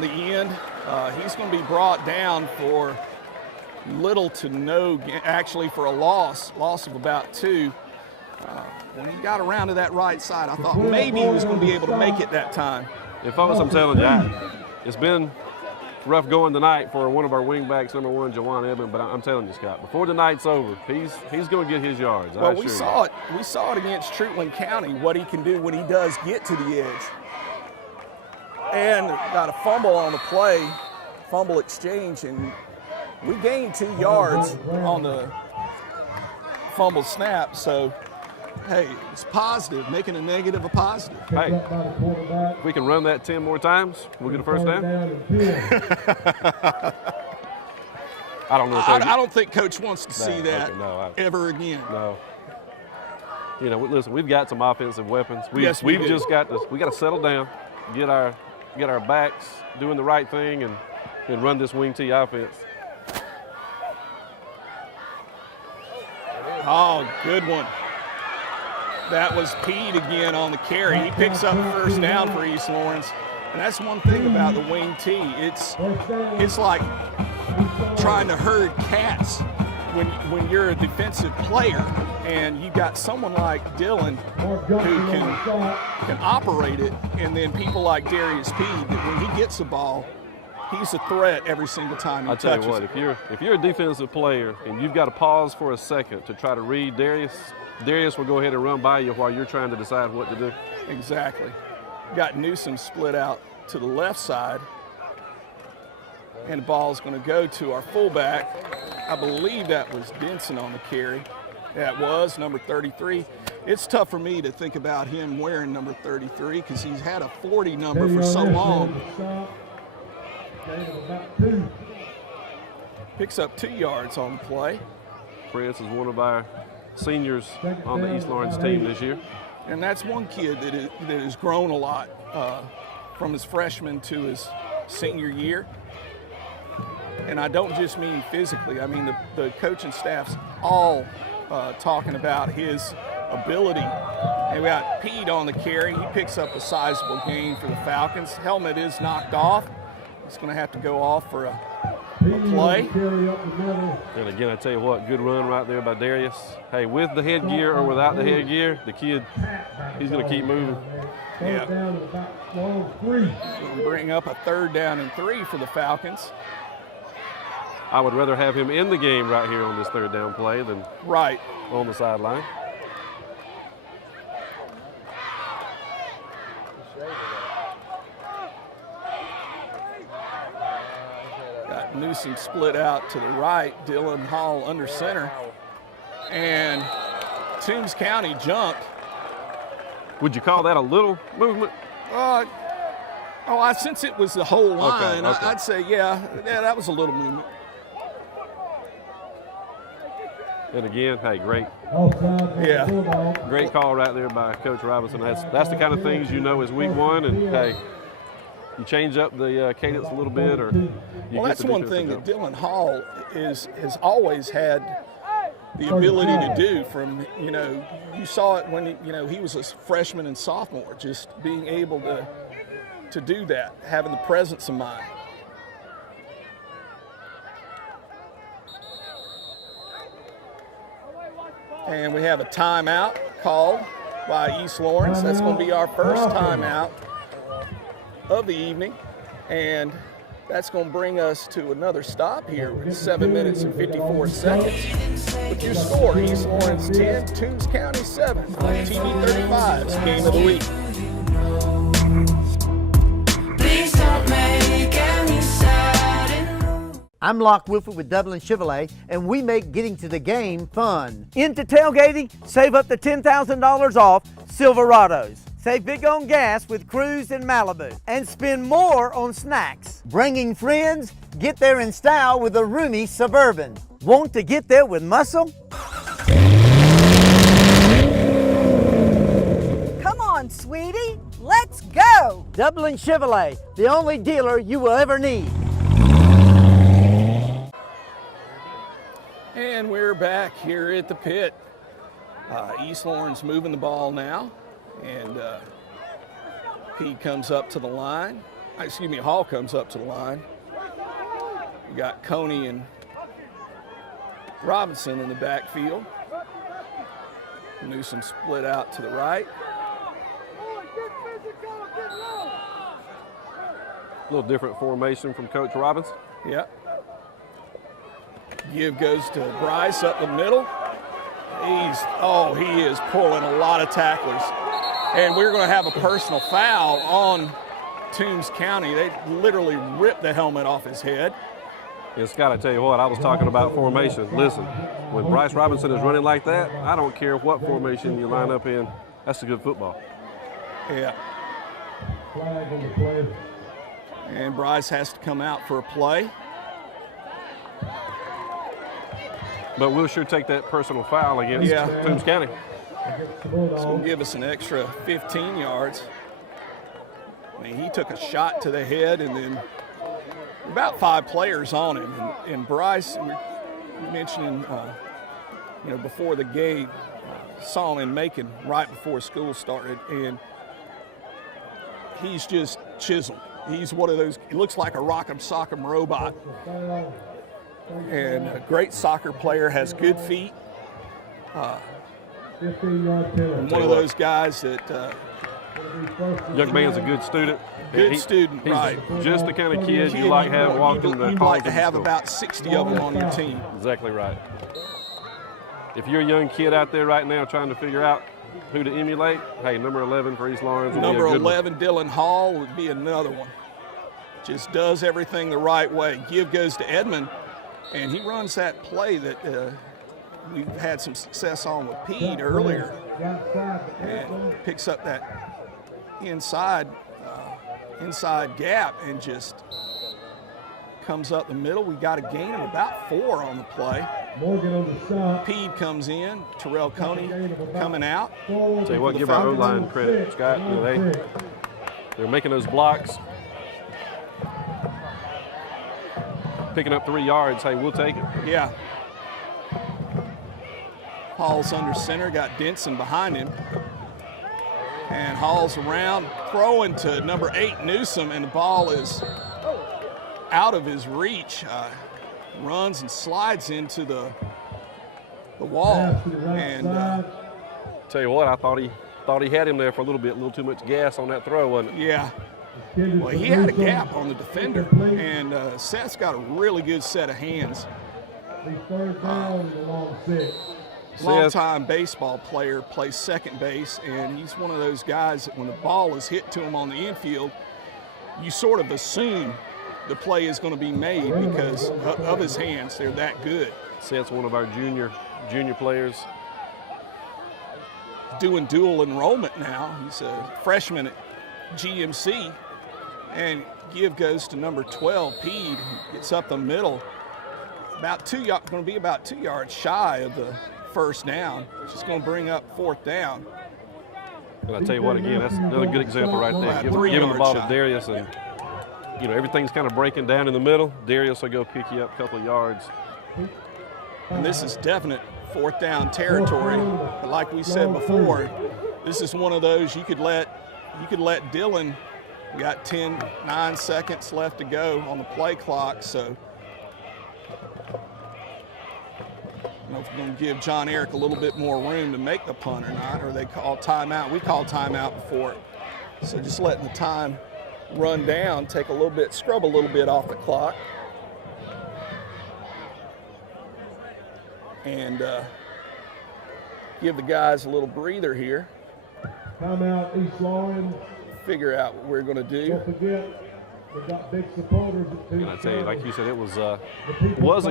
the end. He's going to be brought down for little to no, actually for a loss of about 2. When he got around to that right side, I thought maybe he was going to be able to make it that time. If I'm telling you, it's been rough going tonight for one of our wingbacks, number 1, Juwan Edmond, but I'm telling you, Scott, before the night's over, he's going to get his yards. Well, we saw it against Treatland County, what he can do when he does get to the edge. And got a fumble on the play, fumble exchange, and we gained 2 yards on the fumble snap, so hey, it's positive, making a negative a positive. Hey, if we can run that 10 more times, we'll get a first down. I don't know. I don't think Coach wants to see that ever again. No. You know, listen, we've got some offensive weapons. Yes, we've just got to settle down, get our backs doing the right thing, and run this wing T offense. Oh, good one. That was Pete again on the carry. He picks up first down for East Lawrence. And that's one thing about the wing T. It's like trying to herd cats when you're a defensive player and you got someone like Dylan who can operate it, and then people like Darius Pete, that when he gets the ball, he's a threat every single time he touches. I'll tell you what, if you're a defensive player and you've got to pause for a second to try to read Darius will go ahead and run by you while you're trying to decide what to do. Exactly. Got Newsom split out to the left side, and the ball's going to go to our fullback. I believe that was Denson on the carry. That was number 33. It's tough for me to think about him wearing number 33 because he's had a 40 number for so long. Picks up 2 yards on the play. Prince is one of our seniors on the East Lawrence team this year. And that's one kid that has grown a lot from his freshman to his senior year. And I don't just mean physically. I mean the coaching staff's all talking about his ability. And we got Pete on the carry. He picks up a sizable gain for the Falcons. Helmet is knocked off. He's going to have to go off for a play. And again, I tell you what, good run right there by Darius. Hey, with the headgear or without the headgear, the kid, he's going to keep moving. Yeah. We'll bring up a 3rd down and 3 for the Falcons. I would rather have him in the game right here on this 3rd down play than on the sideline. Got Newsom split out to the right, Dylan Hall under center, and Toombs County jumped. Would you call that a little movement? Since it was the whole line, okay. I'd say, yeah, that was a little movement. And again, hey, great call right there by Coach Robinson. That's the kind of things you know is week one, and hey, you change up the cadence a little bit, or well, that's one thing that Dylan Hall has always had the ability to do. From you saw it when he was a freshman and sophomore, just being able to do that, having the presence of mind. And we have a timeout called by East Lawrence. That's going to be our first timeout of the evening. And that's going to bring us to another stop here with 7 minutes and 54 seconds. With your score, East Lawrence 10, Toombs County 7. TV 35's Game of the Week. I'm Locke Wilford with Dublin Chevrolet, and we make getting to the game fun. Into tailgating, save up to $10,000 off Silverados. Save big on gas with Cruise and Malibu. And spend more on snacks. Bringing friends, get there in style with a roomy Suburban. Want to get there with muscle? Come on, sweetie, let's go. Dublin Chevrolet, the only dealer you will ever need. And we're back here at the pit. East Lawrence moving the ball now. And Pete comes up to the line. Hall comes up to the line. We got Coney and Robinson in the backfield. Newsom split out to the right. A little different formation from Coach Robinson. Yep. Give goes to Bryce up the middle. He is pulling a lot of tacklers. And we're going to have a personal foul on Toombs County. They literally ripped the helmet off his head. And Scott, I tell you what, I was talking about formation. Listen, when Bryce Robinson is running like that, I don't care what formation you line up in. That's a good football. Yeah. And Bryce has to come out for a play. But we'll sure take that personal foul against Toombs County. It's going to give us an extra 15 yards. I mean, he took a shot to the head, and then about 5 players on him. And Bryce, we were mentioning, before the game, saw him in Macon right before school started, and he's just chiseled. He's one of those, he looks like a rock'em sock'em robot. And a great soccer player, has good feet. And one of those guys that young man's a good student. He's right. Just the kind of kid you like to have walking the halls. You'd like to have about 60 of them on your team. Exactly right. If you're a young kid out there right now trying to figure out who to emulate, hey, number 11 for East Lawrence. Number 11, Dylan Hall, would be another one. Just does everything the right way. Give goes to Edmond, and he runs that play that we've had some success on with Pete earlier, and picks up that inside gap and just comes up the middle. We got a gain of about 4 on the play. Pete comes in, Terrell Coney coming out. Tell you what, give our O-line credit, Scott. They're making those blocks, picking up 3 yards. Hey, we'll take it. Yeah. Hall's under center, got Denson behind him. And Hall's around, throwing to number 8, Newsom, and the ball is out of his reach. Runs and slides into the wall. And tell you what, I thought he had him there for a little too much gas on that throw, wasn't it? Yeah. Well, he had a gap on the defender, and Seth's got a really good set of hands. Long-time baseball player, plays second base, and he's one of those guys that when the ball is hit to him on the infield, you sort of assume the play is going to be made because of his hands. They're that good. Seth's one of our junior players. Doing dual enrollment now. He's a freshman at GMC. And give goes to number 12, Pede. Gets up the middle. going to be about 2 yards shy of the first down. It's just going to bring up fourth down. And I tell you what, again, that's another good example right there. Giving the ball to Darius, and you know everything's kind of breaking down in the middle. Darius will go pick you up a couple of yards. And this is definite fourth down territory. But like we said before, this is one of those you could let Dylan. We got 9 seconds left to go on the play clock, so I don't know if we're going to give John Eric a little bit more room to make the punt or not, or they call timeout. We called timeout before. So just letting the time run down, scrub a little bit off the clock. And give the guys a little breather here. Timeout, East Lawrence. Figure out what we're going to do. Don't forget, we've got big supporters at Tift And I tell you, like you said, it was a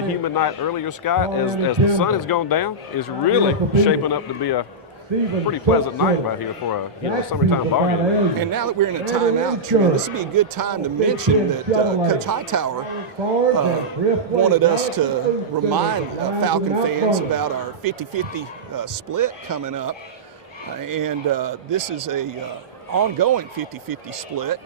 humid night earlier, Scott. As the sun has gone down, it's really shaping up to be a pretty pleasant night right here for a summertime ball game. And now that we're in a timeout, Trent, this would be a good time to mention that Coach Hightower wanted us to remind Falcon fans about our 50-50 split coming up. And this is a ongoing 50-50 split.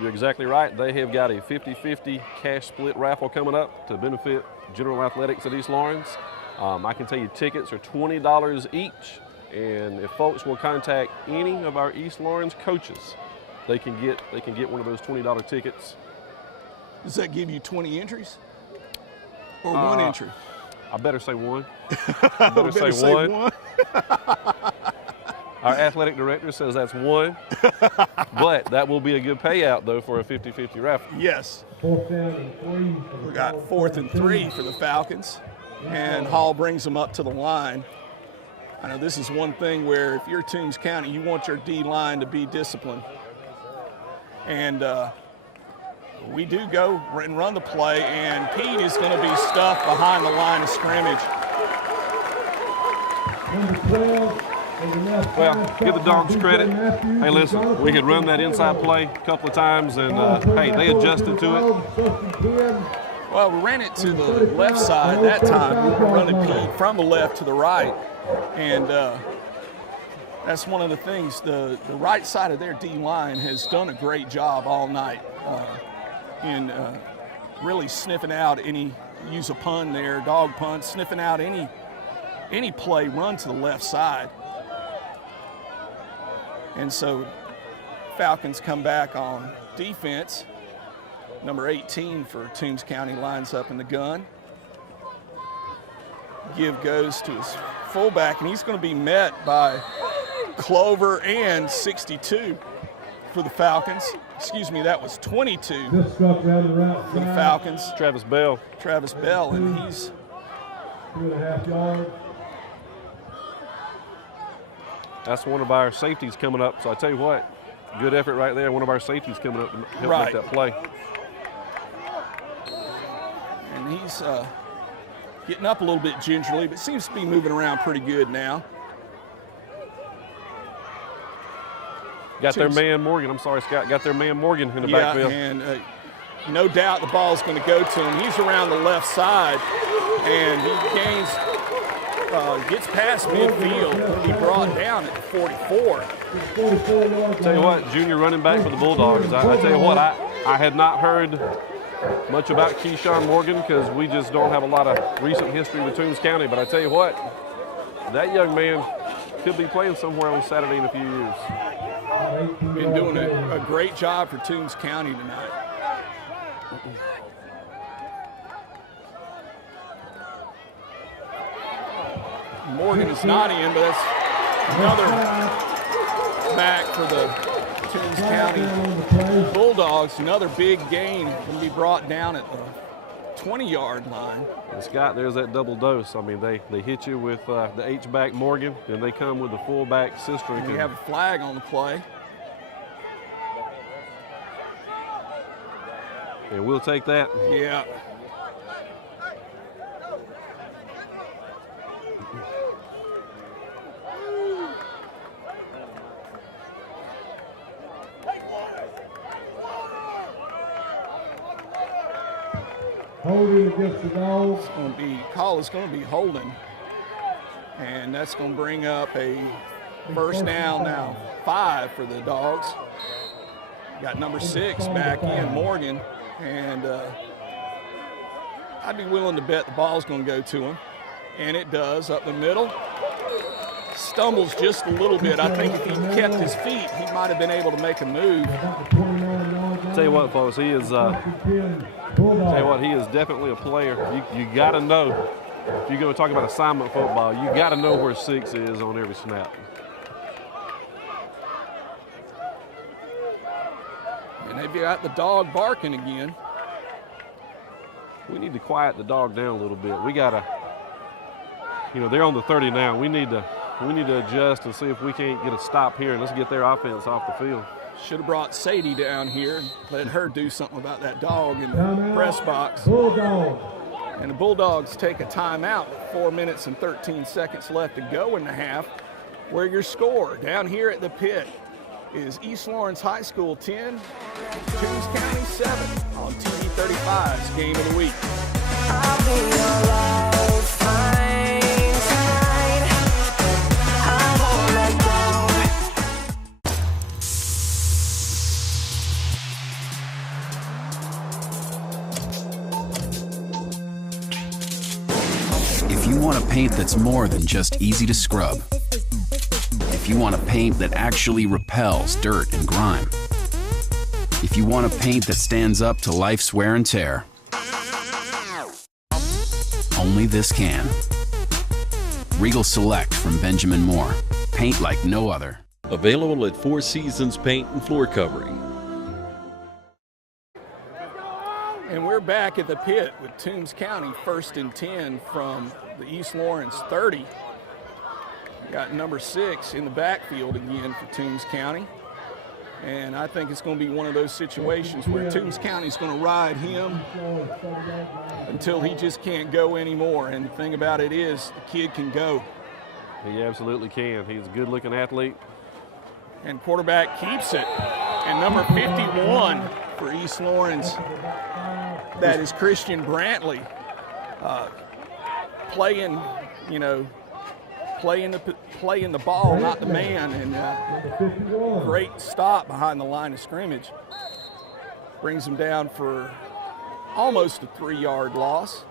You're exactly right. They have got a 50-50 cash split raffle coming up to benefit General Athletics at East Lawrence. I can tell you tickets are $20 each, and if folks will contact any of our East Lawrence coaches, they can get one of those $20 tickets. Does that give you 20 entries or one entry? I better say one. I better say one. Our athletic director says that's one, but that will be a good payout, though, for a 50-50 raffle. Yes. 4th down and 3. We got 4th and 3 for the Falcons, and Hall brings them up to the line. I know this is one thing where if you're Toombs County, you want your D-line to be disciplined. And we do go and run the play, and Pete is going to be stuffed behind the line of scrimmage. Number 12. Well, give the Dogs credit. Hey, listen, we could run that inside play a couple of times, and, hey, they adjusted to it. Well, we ran it to the left side that time. We were running Pete from the left to the right, and that's one of the things. The right side of their D-line has done a great job all night in really sniffing out use a pun there, dog punt, sniffing out any play run to the left side. And so Falcons come back on defense. Number 18 for Toombs County lines up in the gun. Give goes to his fullback, and he's going to be met by Clover and 62 for the Falcons. Excuse me, that was 22 for the Falcons. Travis Bell, and he's 2.5 yards. That's one of our safeties coming up. So I tell you what, good effort right there. One of our safeties coming up to help make that play. And he's getting up a little bit gingerly, but seems to be moving around pretty good now. Got their man Morgan. I'm sorry, Scott. Got their man Morgan in the backfield. And no doubt the ball's going to go to him. He's around the left side, and he gains. Gets past midfield, will be brought down at 44. Tell you what, junior running back for the Bulldogs. I tell you what, I had not heard much about Keyshawn Morgan because we just don't have a lot of recent history with Toombs County. But I tell you what, that young man could be playing somewhere on Saturday in a few years. Been doing a great job for Toombs County tonight. Morgan is not in, but that's another back for the Toombs County Bulldogs. Another big gain can be brought down at the 20-yard line. And Scott, there's that double dose. I mean, they hit you with the H-back Morgan, and they come with the fullback sister. We have a flag on the play. And we'll take that. Yeah. Holding against the Dogs. Call is going to be holding. And that's going to bring up a first down now, 5 for the Dogs. Got number 6 back in, Morgan. And I'd be willing to bet the ball's going to go to him. And it does, up the middle. Stumbles just a little bit. I think if he kept his feet, he might have been able to make a move. Tell you what, folks, he is. Tell you what, he is definitely a player. You got to know. If you're going to talk about assignment football, you got to know where 6 is on every snap. And they've got the dog barking again. We need to quiet the dog down a little bit. We got to. They're on the 30 now. We need to adjust and see if we can't get a stop here, and let's get their offense off the field. Should have brought Sadie down here and let her do something about that dog in the press box. Bulldogs. And the Bulldogs take a timeout. 4 minutes and 13 seconds left to go in the half. Where your score down here at the pit is East Lawrence High School 10, Toombs County 7 on TV 35's Game of the Week. I'll be your lifeline tonight. I won't let go. If you want a paint that's more than just easy to scrub, if you want a paint that actually repels dirt and grime, if you want a paint that stands up to life's wear and tear, only this can. Regal Select from Benjamin Moore. Paint like no other. Available at Four Seasons Paint and Floor Covering. And we're back at the pit with Toombs County 1st and 10 from the East Lawrence 30. Got number 6 in the backfield again for Toombs County. And I think it's going to be one of those situations where Toombs County is going to ride him until he just can't go anymore. And the thing about it is, the kid can go. He absolutely can. He's a good-looking athlete. And quarterback keeps it. And number 51 for East Lawrence, that is Christian Brantley, playing the ball, not the man, and great stop behind the line of scrimmage. Brings him down for almost a 3-yard loss.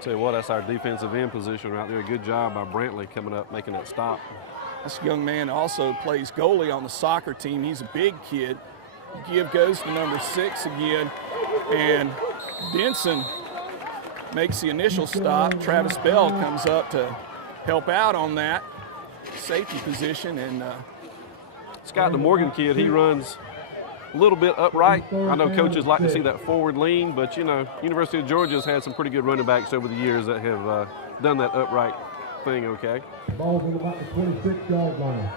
Tell you what, that's our defensive end position right there. Good job by Brantley coming up, making that stop. This young man also plays goalie on the soccer team. He's a big kid. Give goes to number 6 again, and Denson makes the initial stop. Travis Bell comes up to help out on that safety position. And Scott, the Morgan kid, he runs a little bit upright. I know coaches like to see that forward lean, but University of Georgia's had some pretty good running backs over the years that have done that upright thing okay. Ball's in about the 26-yard line.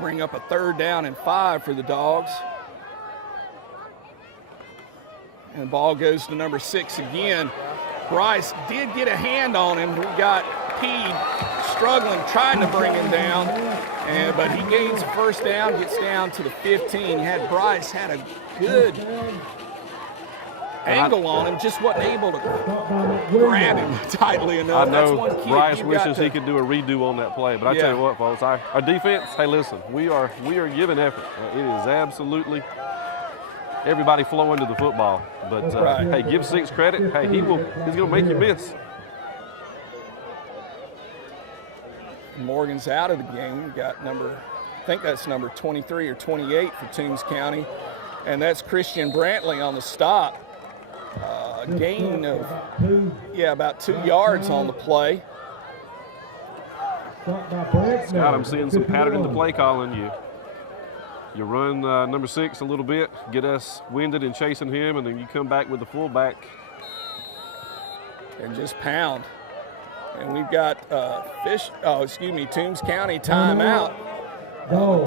Bring up a 3rd down and 5 for the Dogs. And the ball goes to number 6 again. Bryce did get a hand on him. We got Pede struggling, trying to bring him down. But he gains a first down, gets down to the 15. Bryce had a good angle on him, just wasn't able to grab him tightly enough. I know That's one kid Bryce wishes he could do a redo on that play, but I tell you what, folks, our defense, hey, listen, we are giving effort. It is absolutely everybody flowing to the football. But, hey, give 6 credit. Hey, he's going to make you miss. Morgan's out of the game. We got I think that's number 23 or 28 for Toombs County. And that's Christian Brantley on the stop. Gain of, about 2 yards on the play. Scott, I'm seeing some pattern in the play calling. You run number 6 a little bit, get us winded and chasing him, and then you come back with the fullback. And just pound. And we've got Toombs County timeout.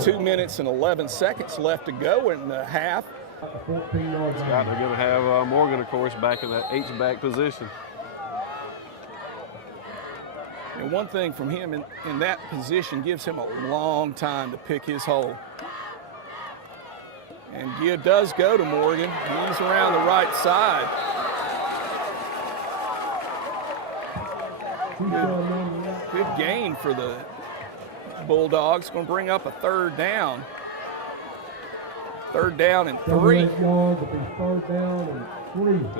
2 minutes and 11 seconds left to go in the half. Scott, they're going to have Morgan, of course, back in that H-back position. And one thing from him in that position gives him a long time to pick his hole. And Gibb does go to Morgan. He's around the right side. Good gain for the Bulldogs. Going to bring up a 3rd down. 3rd down and 3. Tell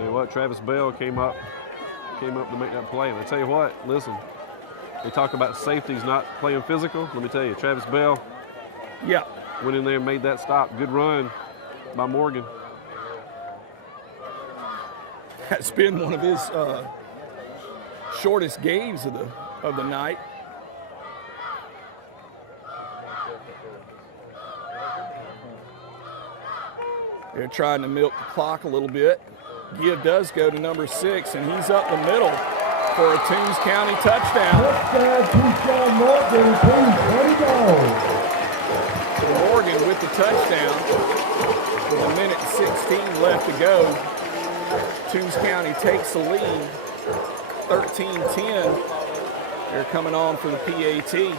you what, Travis Bell came up to make that play. And I tell you what, listen, they talk about safeties not playing physical. Let me tell you, Travis Bell went in there and made that stop. Good run by Morgan. That's been one of his shortest games of the night. They're trying to milk the clock a little bit. Gibb does go to number 6, and he's up the middle for a Toombs County touchdown. Morgan with the touchdown. With a minute 16 left to go. Toombs County takes the lead, 13-10. They're coming on for the PAT.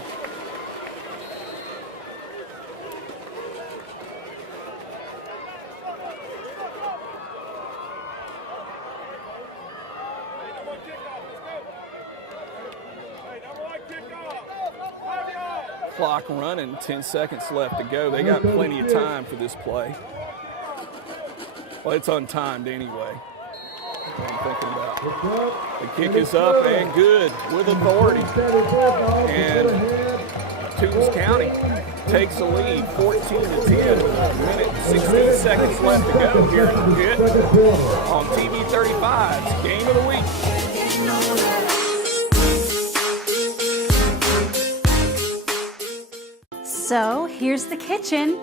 Clock running, 10 seconds left to go. They got plenty of time for this play. Well, it's untimed anyway. What I'm thinking about. The kick is up and good with authority. And Toombs County takes the lead, 14-10 with a minute 16 seconds left to go here in Pitt on TV 35's Game of the Week. So here's the kitchen.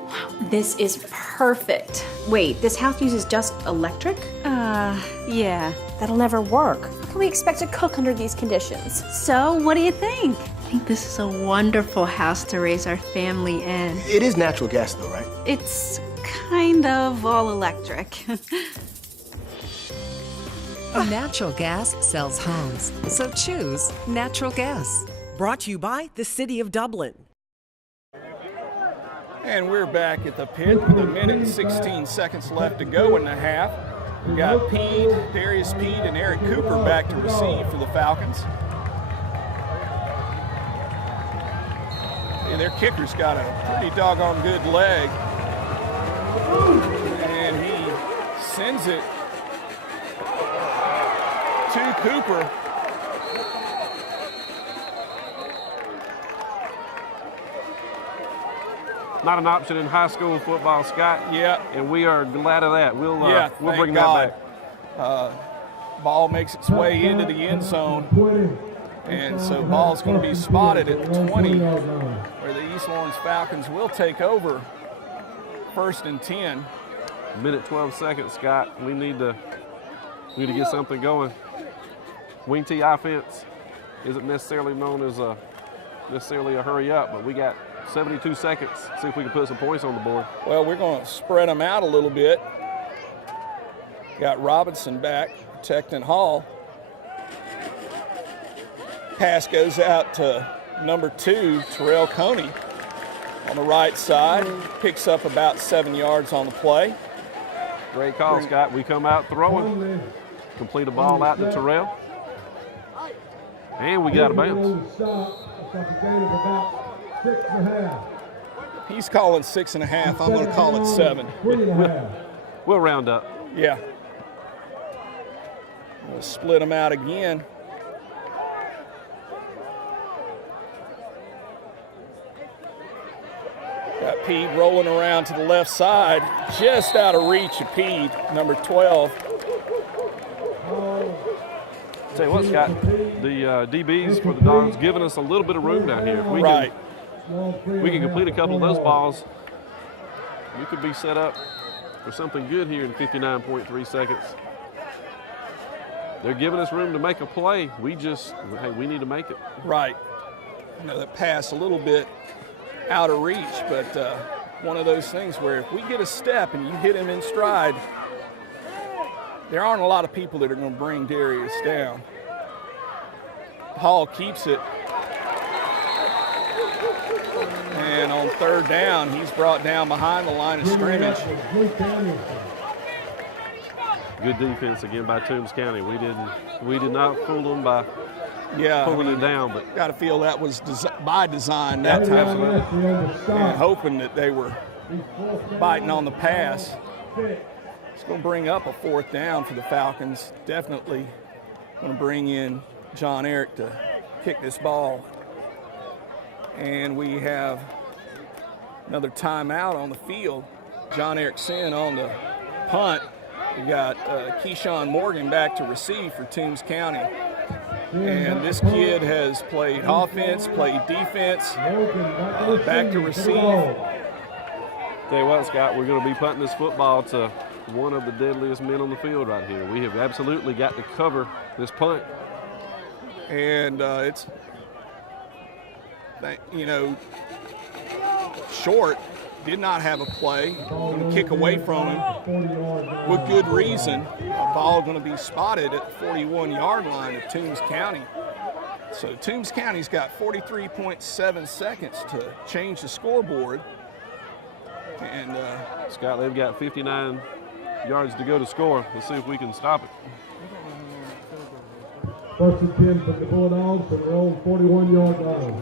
This is perfect. Wait, this house uses just electric? Yeah. That'll never work. How can we expect to cook under these conditions? So what do you think? I think this is a wonderful house to raise our family in. It is natural gas though, right? It's kind of all electric. Natural gas sells homes, so choose natural gas. Brought to you by the City of Dublin. And we're back at the pit with a minute and 16 seconds left to go in the half. We got Darius Pede, and Eric Cooper back to receive for the Falcons. And their kicker's got a pretty doggone good leg. And he sends it to Cooper. Not an option in high school football, Scott. Yeah. And we are glad of that. We'll bring God. that back. Ball makes its way into the end zone. And so ball's going to be spotted at the 20, where the East Lawrence Falcons will take over 1st and 10. Minute 12 seconds, Scott. We need to get something going. Wing T offense isn't necessarily known as a hurry up, but we got 72 seconds. See if we can put some points on the board. Well, we're going to spread them out a little bit. Got Robinson back, protecting Hall. Pass goes out to number 2, Terrell Coney, on the right side. Picks up about 7 yards on the play. Great call, Scott. We come out throwing. Complete a ball out to Terrell. And we got a bounce. He's calling 6.5. I'm going to call it 7. We'll round up. Yeah. We'll split them out again. Got Pede rolling around to the left side, just out of reach of Pede, number 12. Tell you what, Scott, the DBs for the Dogs giving us a little bit of room down here. If we can complete a couple of those balls, we could be set up for something good here in 59.3 seconds. They're giving us room to make a play. We need to make it. Right. I know that pass a little bit out of reach, but one of those things where if we get a step and you hit him in stride, there aren't a lot of people that are going to bring Darius down. Hall keeps it and on third down, he's brought down behind the line of scrimmage. Good defense again by Toombs County. We did not fool them by pulling it down, but got to feel that was by design that time, and hoping that they were biting on the pass. It's going to bring up a fourth down for the Falcons. Definitely going to bring in John Eric to kick this ball. And we have another timeout on the field. John Erickson on the punt. We got Keyshawn Morgan back to receive for Toombs County. And this kid has played offense, played defense, back to receive. Tell you what, Scott, we're going to be punting this football to one of the deadliest men on the field right here. We have absolutely got to cover this punt. And it's, you know, Short did not have a play. Going to kick away from him with good reason. A ball going to be spotted at the 41-yard line of Toombs County. So Toombs County's got 43.7 seconds to change the scoreboard. And Scott, they've got 59 yards to go to score. Let's see if we can stop it. First and 10 for the Bulldogs from their own 41-yard line.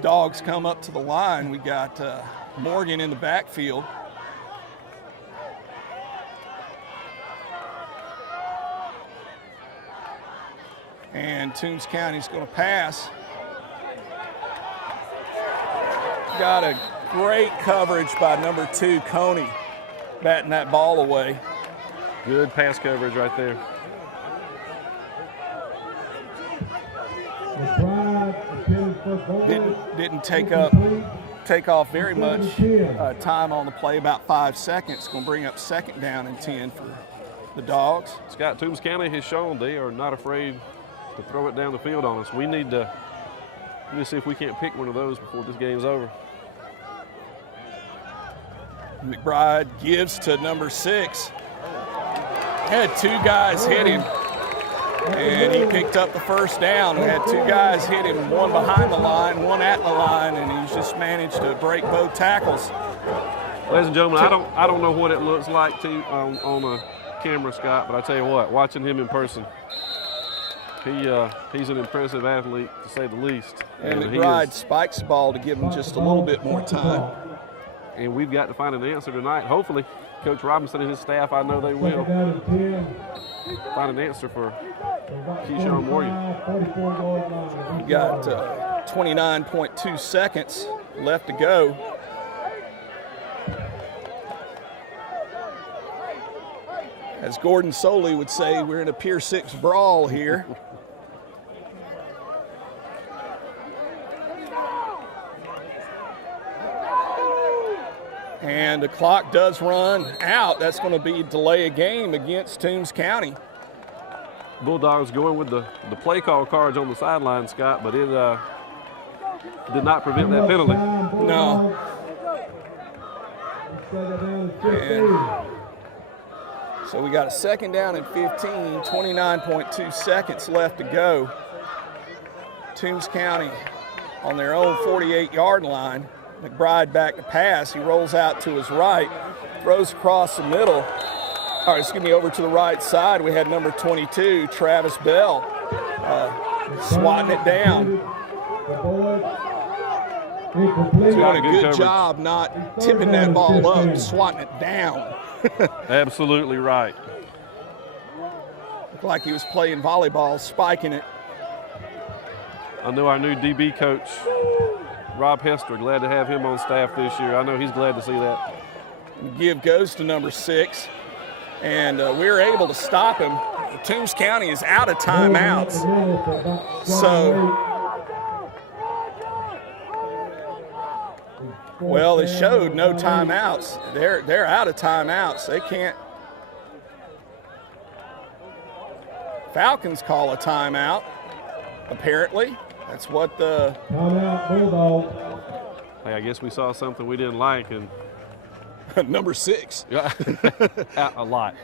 Dogs come up to the line. We got Morgan in the backfield. And Toombs County's going to pass. Got a great coverage by number 2, Coney, batting that ball away. Good pass coverage right there. Didn't take off very much time on the play, about 5 seconds. Going to bring up second down and 10 for the Dogs. Scott, Toombs County has shown they are not afraid to throw it down the field on us. We need to see if we can't pick one of those before this game's over. McBride gives to number 6. Had 2 guys hit him, and he picked up the first down. We had 2 guys hit him, one behind the line, one at the line, and he's just managed to break both tackles. Ladies and gentlemen, I don't know what it looks like on a camera, Scott, but I tell you what, watching him in person, he's an impressive athlete, to say the least. And McBride spikes the ball to give him just a little bit more time. And we've got to find an answer tonight. Hopefully, Coach Robinson and his staff, I know they will, find an answer for Keyshawn Morgan. We got 29.2 seconds left to go. As Gordon Soley would say, we're in a Pier 6 brawl here. And the clock does run out. That's going to be delay a game against Toombs County. Bulldogs going with the play call cards on the sideline, Scott, but it did not prevent that penalty. No. And so we got a second down and 15, 29.2 seconds left to go. Toombs County on their own 48-yard line. McBride back to pass. He rolls out to his right, throws across the middle. Over to the right side. We had number 22, Travis Bell, swatting it down. Doing a good job not tipping that ball up, swatting it down. Absolutely right. Looked like he was playing volleyball, spiking it. I know our new DB coach, Rob Hester, glad to have him on staff this year. I know he's glad to see that. Give goes to number 6, and we were able to stop him. Toombs County is out of timeouts. So, well, they showed no timeouts. They're out of timeouts. They can't. Falcons call a timeout, apparently. That's what the. Hey, I guess we saw something we didn't like, and number 6. a lot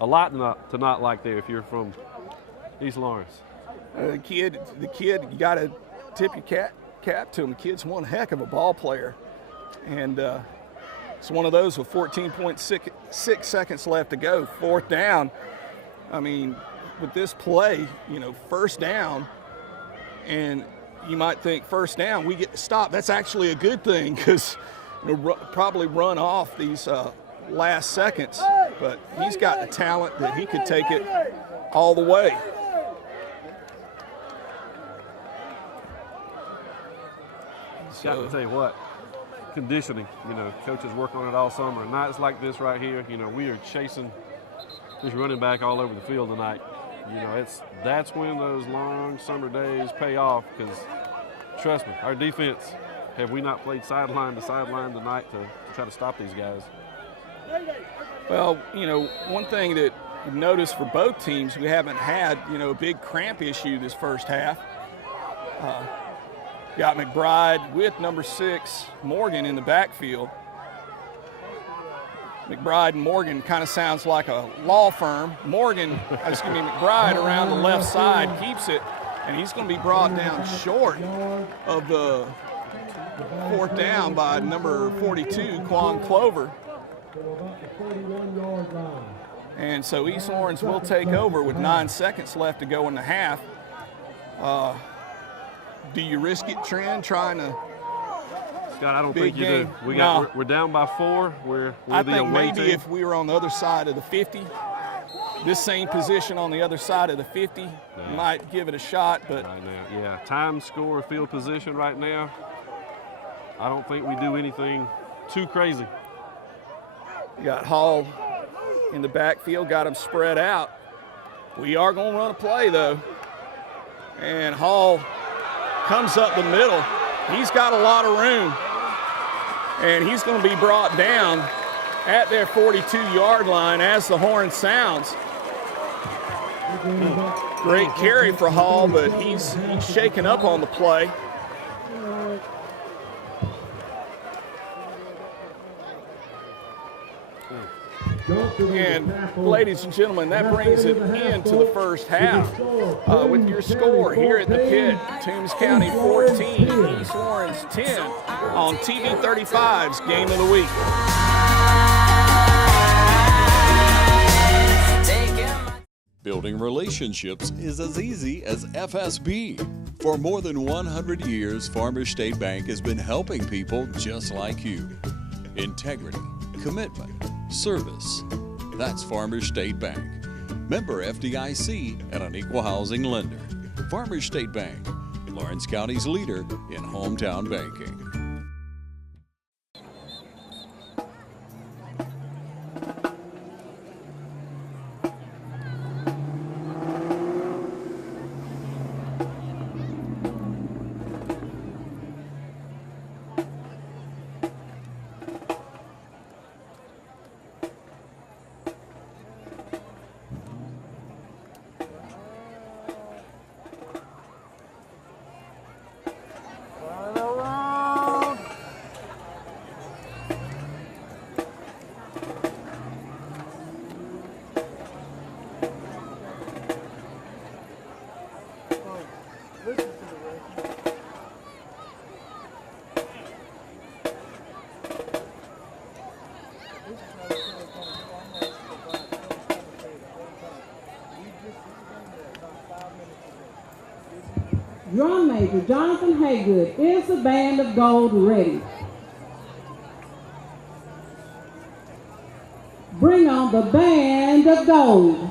to not like there if you're from East Lawrence. The kid, you got to tip your cap to him. The kid's one heck of a ball player. And it's one of those with 14.6 seconds left to go. 4th down. I mean, with this play, first down, and you might think first down, we get to stop. That's actually a good thing because probably run off these last seconds. But he's got the talent that he could take it all the way. Got to tell you what, conditioning, coaches work on it all summer. Nights like this right here, we are chasing this running back all over the field tonight. That's when those long summer days pay off because, trust me, our defense, have we not played sideline to sideline tonight to try to stop these guys? Well, one thing that you've noticed for both teams, we haven't had, a big cramp issue this first half. Got McBride with number 6, Morgan, in the backfield. McBride and Morgan kind of sounds like a law firm. McBride around the left side keeps it, and he's going to be brought down short of the 4th down by number 42, Quan Clover. And so East Lawrence will take over with 9 seconds left to go in the half. Do you risk it, Trent, trying to? Scott, I don't think you do. We're down by 4. I think maybe if we were on the other side of the 50, this same position on the other side of the 50, might give it a shot. But right now, yeah, time, score, field position right now. I don't think we do anything too crazy. You got Hall in the backfield, got him spread out. We are going to run a play though, and Hall comes up the middle. He's got a lot of room, and he's going to be brought down at their 42-yard line as the horn sounds. Great carry for Hall, but he's shaken up on the play. And ladies and gentlemen, that brings it into the first half with your score here at the pit. Toombs County 14, East Lawrence 10 on TV 35's Game of the Week. Building relationships is as easy as FSB. For more than 100 years, Farmers State Bank has been helping people just like you. Integrity, commitment, service. That's Farmers State Bank. Member FDIC and an equal housing lender. Farmers State Bank, Lawrence County's leader in hometown banking. Drum Major Jonathan Haygood, is the band of gold ready? Bring on the band of gold.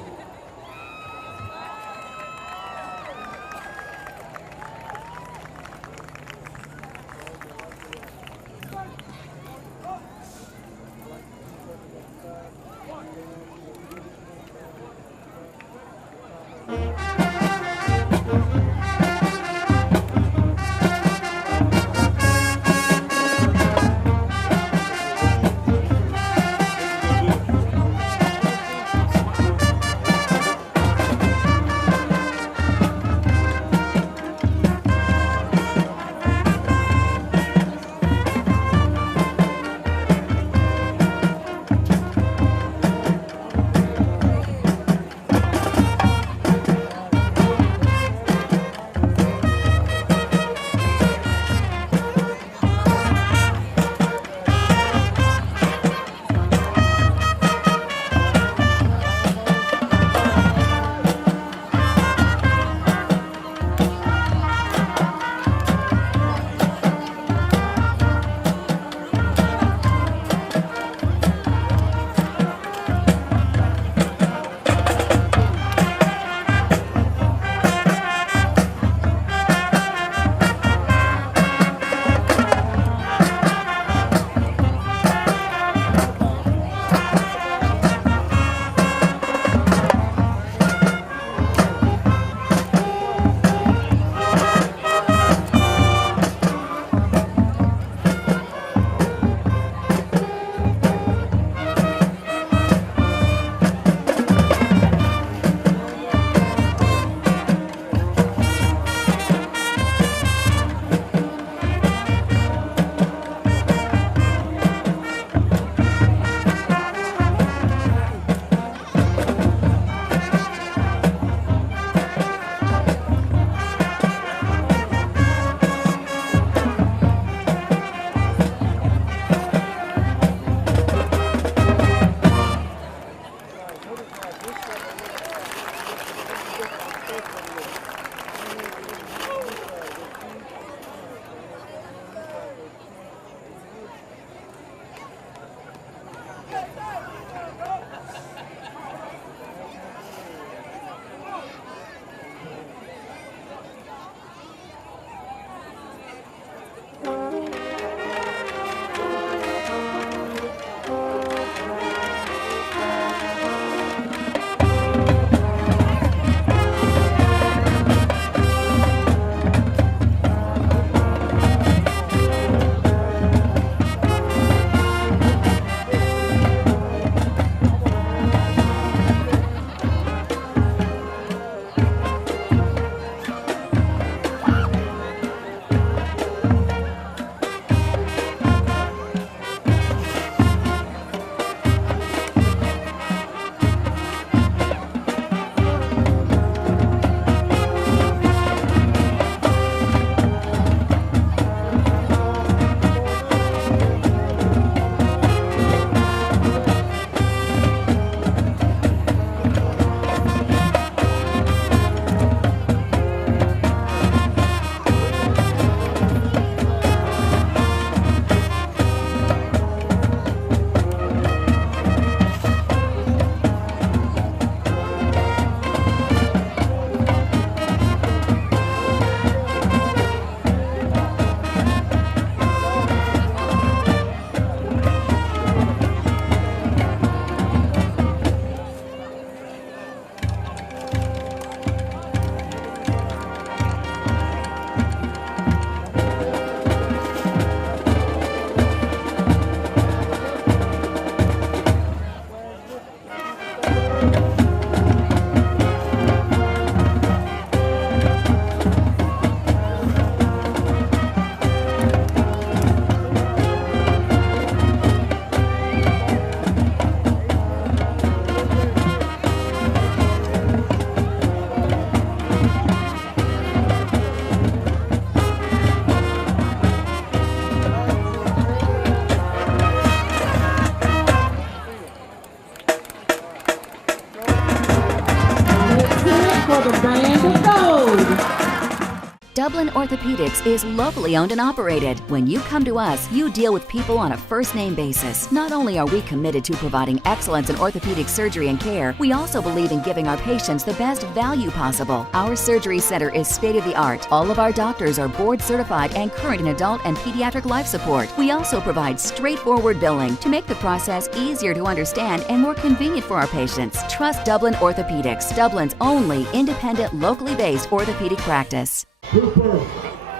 Dublin Orthopedics is locally owned and operated. When you come to us, you deal with people on a first-name basis. Not only are we committed to providing excellence in orthopedic surgery and care, we also believe in giving our patients the best value possible. Our surgery center is state-of-the-art. All of our doctors are board certified and current in adult and pediatric life support. We also provide straightforward billing to make the process easier to understand and more convenient for our patients. Trust Dublin Orthopedics, Dublin's only independent, locally based orthopedic practice.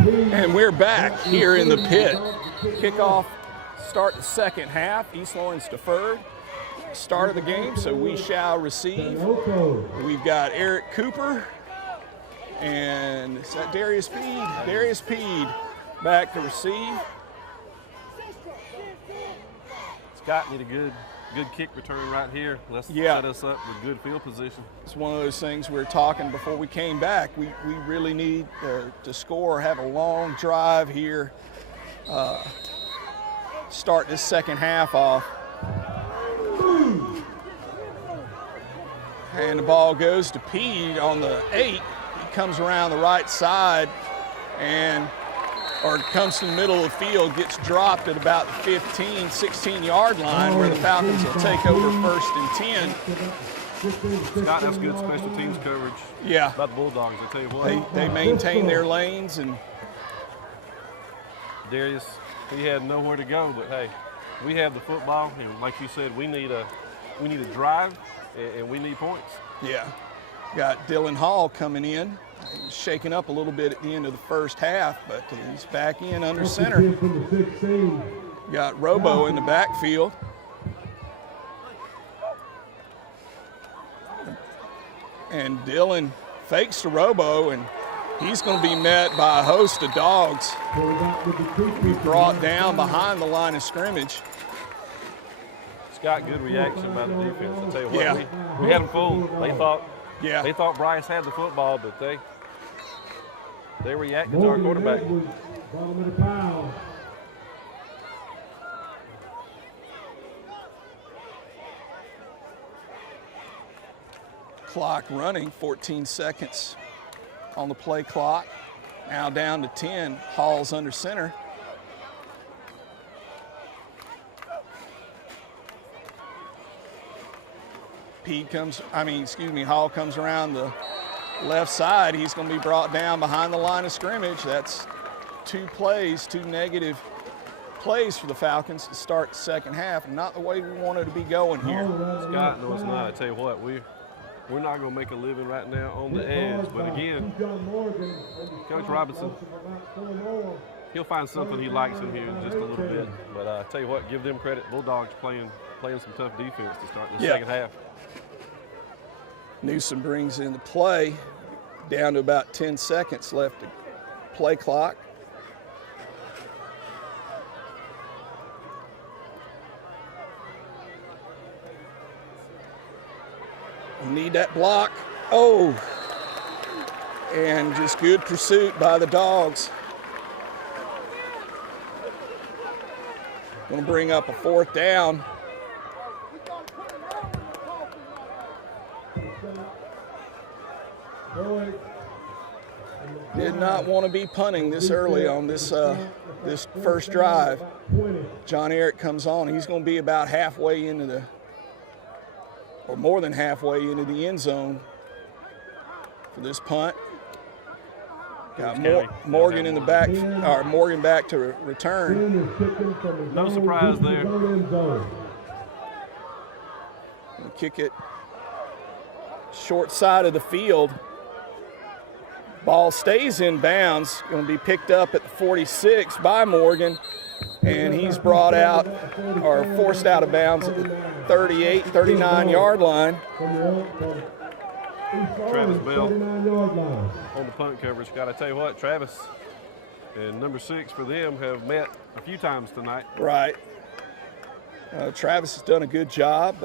And we're back here in the pit. Kickoff start the second half. East Lawrence deferred. Start of the game, so we shall receive. We've got Eric Cooper and is that Darius Peed? Darius Peed back to receive. Scott need a good kick return right here. Let's set us up with good field position. It's one of those things we were talking before we came back. We really need to score, have a long drive here. Start this second half off. And the ball goes to Peed on the 8. He comes around the right side or comes to the middle of the field, gets dropped at about the 15, 16-yard line where the Falcons will take over 1st and 10. Scott, that's good special teams coverage. Yeah. About the Bulldogs, I tell you what. They maintain their lanes. And Darius, he had nowhere to go, but hey, we have the football, and like you said, we need a drive, and we need points. Yeah. Got Dylan Hall coming in. He's shaken up a little bit at the end of the first half, but he's back in under center. Got Robo in the backfield. And Dylan fakes to Robo, and he's going to be met by a host of dogs. He's brought down behind the line of scrimmage. Scott, good reaction by the defense. I tell you what, we had them fooled. They thought Bryce had the football, but they reacted to our quarterback. Clock running, 14 seconds on the play clock. Now down to 10. Hall's under center. Hall comes around the left side. He's going to be brought down behind the line of scrimmage. That's 2 negative plays for the Falcons to start the second half, and not the way we wanted to be going here. Scott, no, it's not. I tell you what, we're not going to make a living right now on the edge. But again, Coach Robinson, he'll find something he likes in here in just a little bit. But I tell you what, give them credit. Bulldogs playing some tough defense to start the second half. Newsom brings in the play, down to about 10 seconds left to play clock. We need that block. Oh, and just good pursuit by the Dogs. Going to bring up a 4th down. Did not want to be punting this early on this first drive. John Eric comes on. He's going to be about halfway into or more than halfway into the end zone for this punt. Got Morgan in the back, or Morgan back to return. No surprise there. Kick it short side of the field. Ball stays in bounds. Going to be picked up at the 46 by Morgan, and he's brought out or forced out of bounds at the 38, 39-yard line. Travis Bell on the punt coverage. Got to tell you what, Travis and number 6 for them have met a few times tonight. Right. Travis has done a good job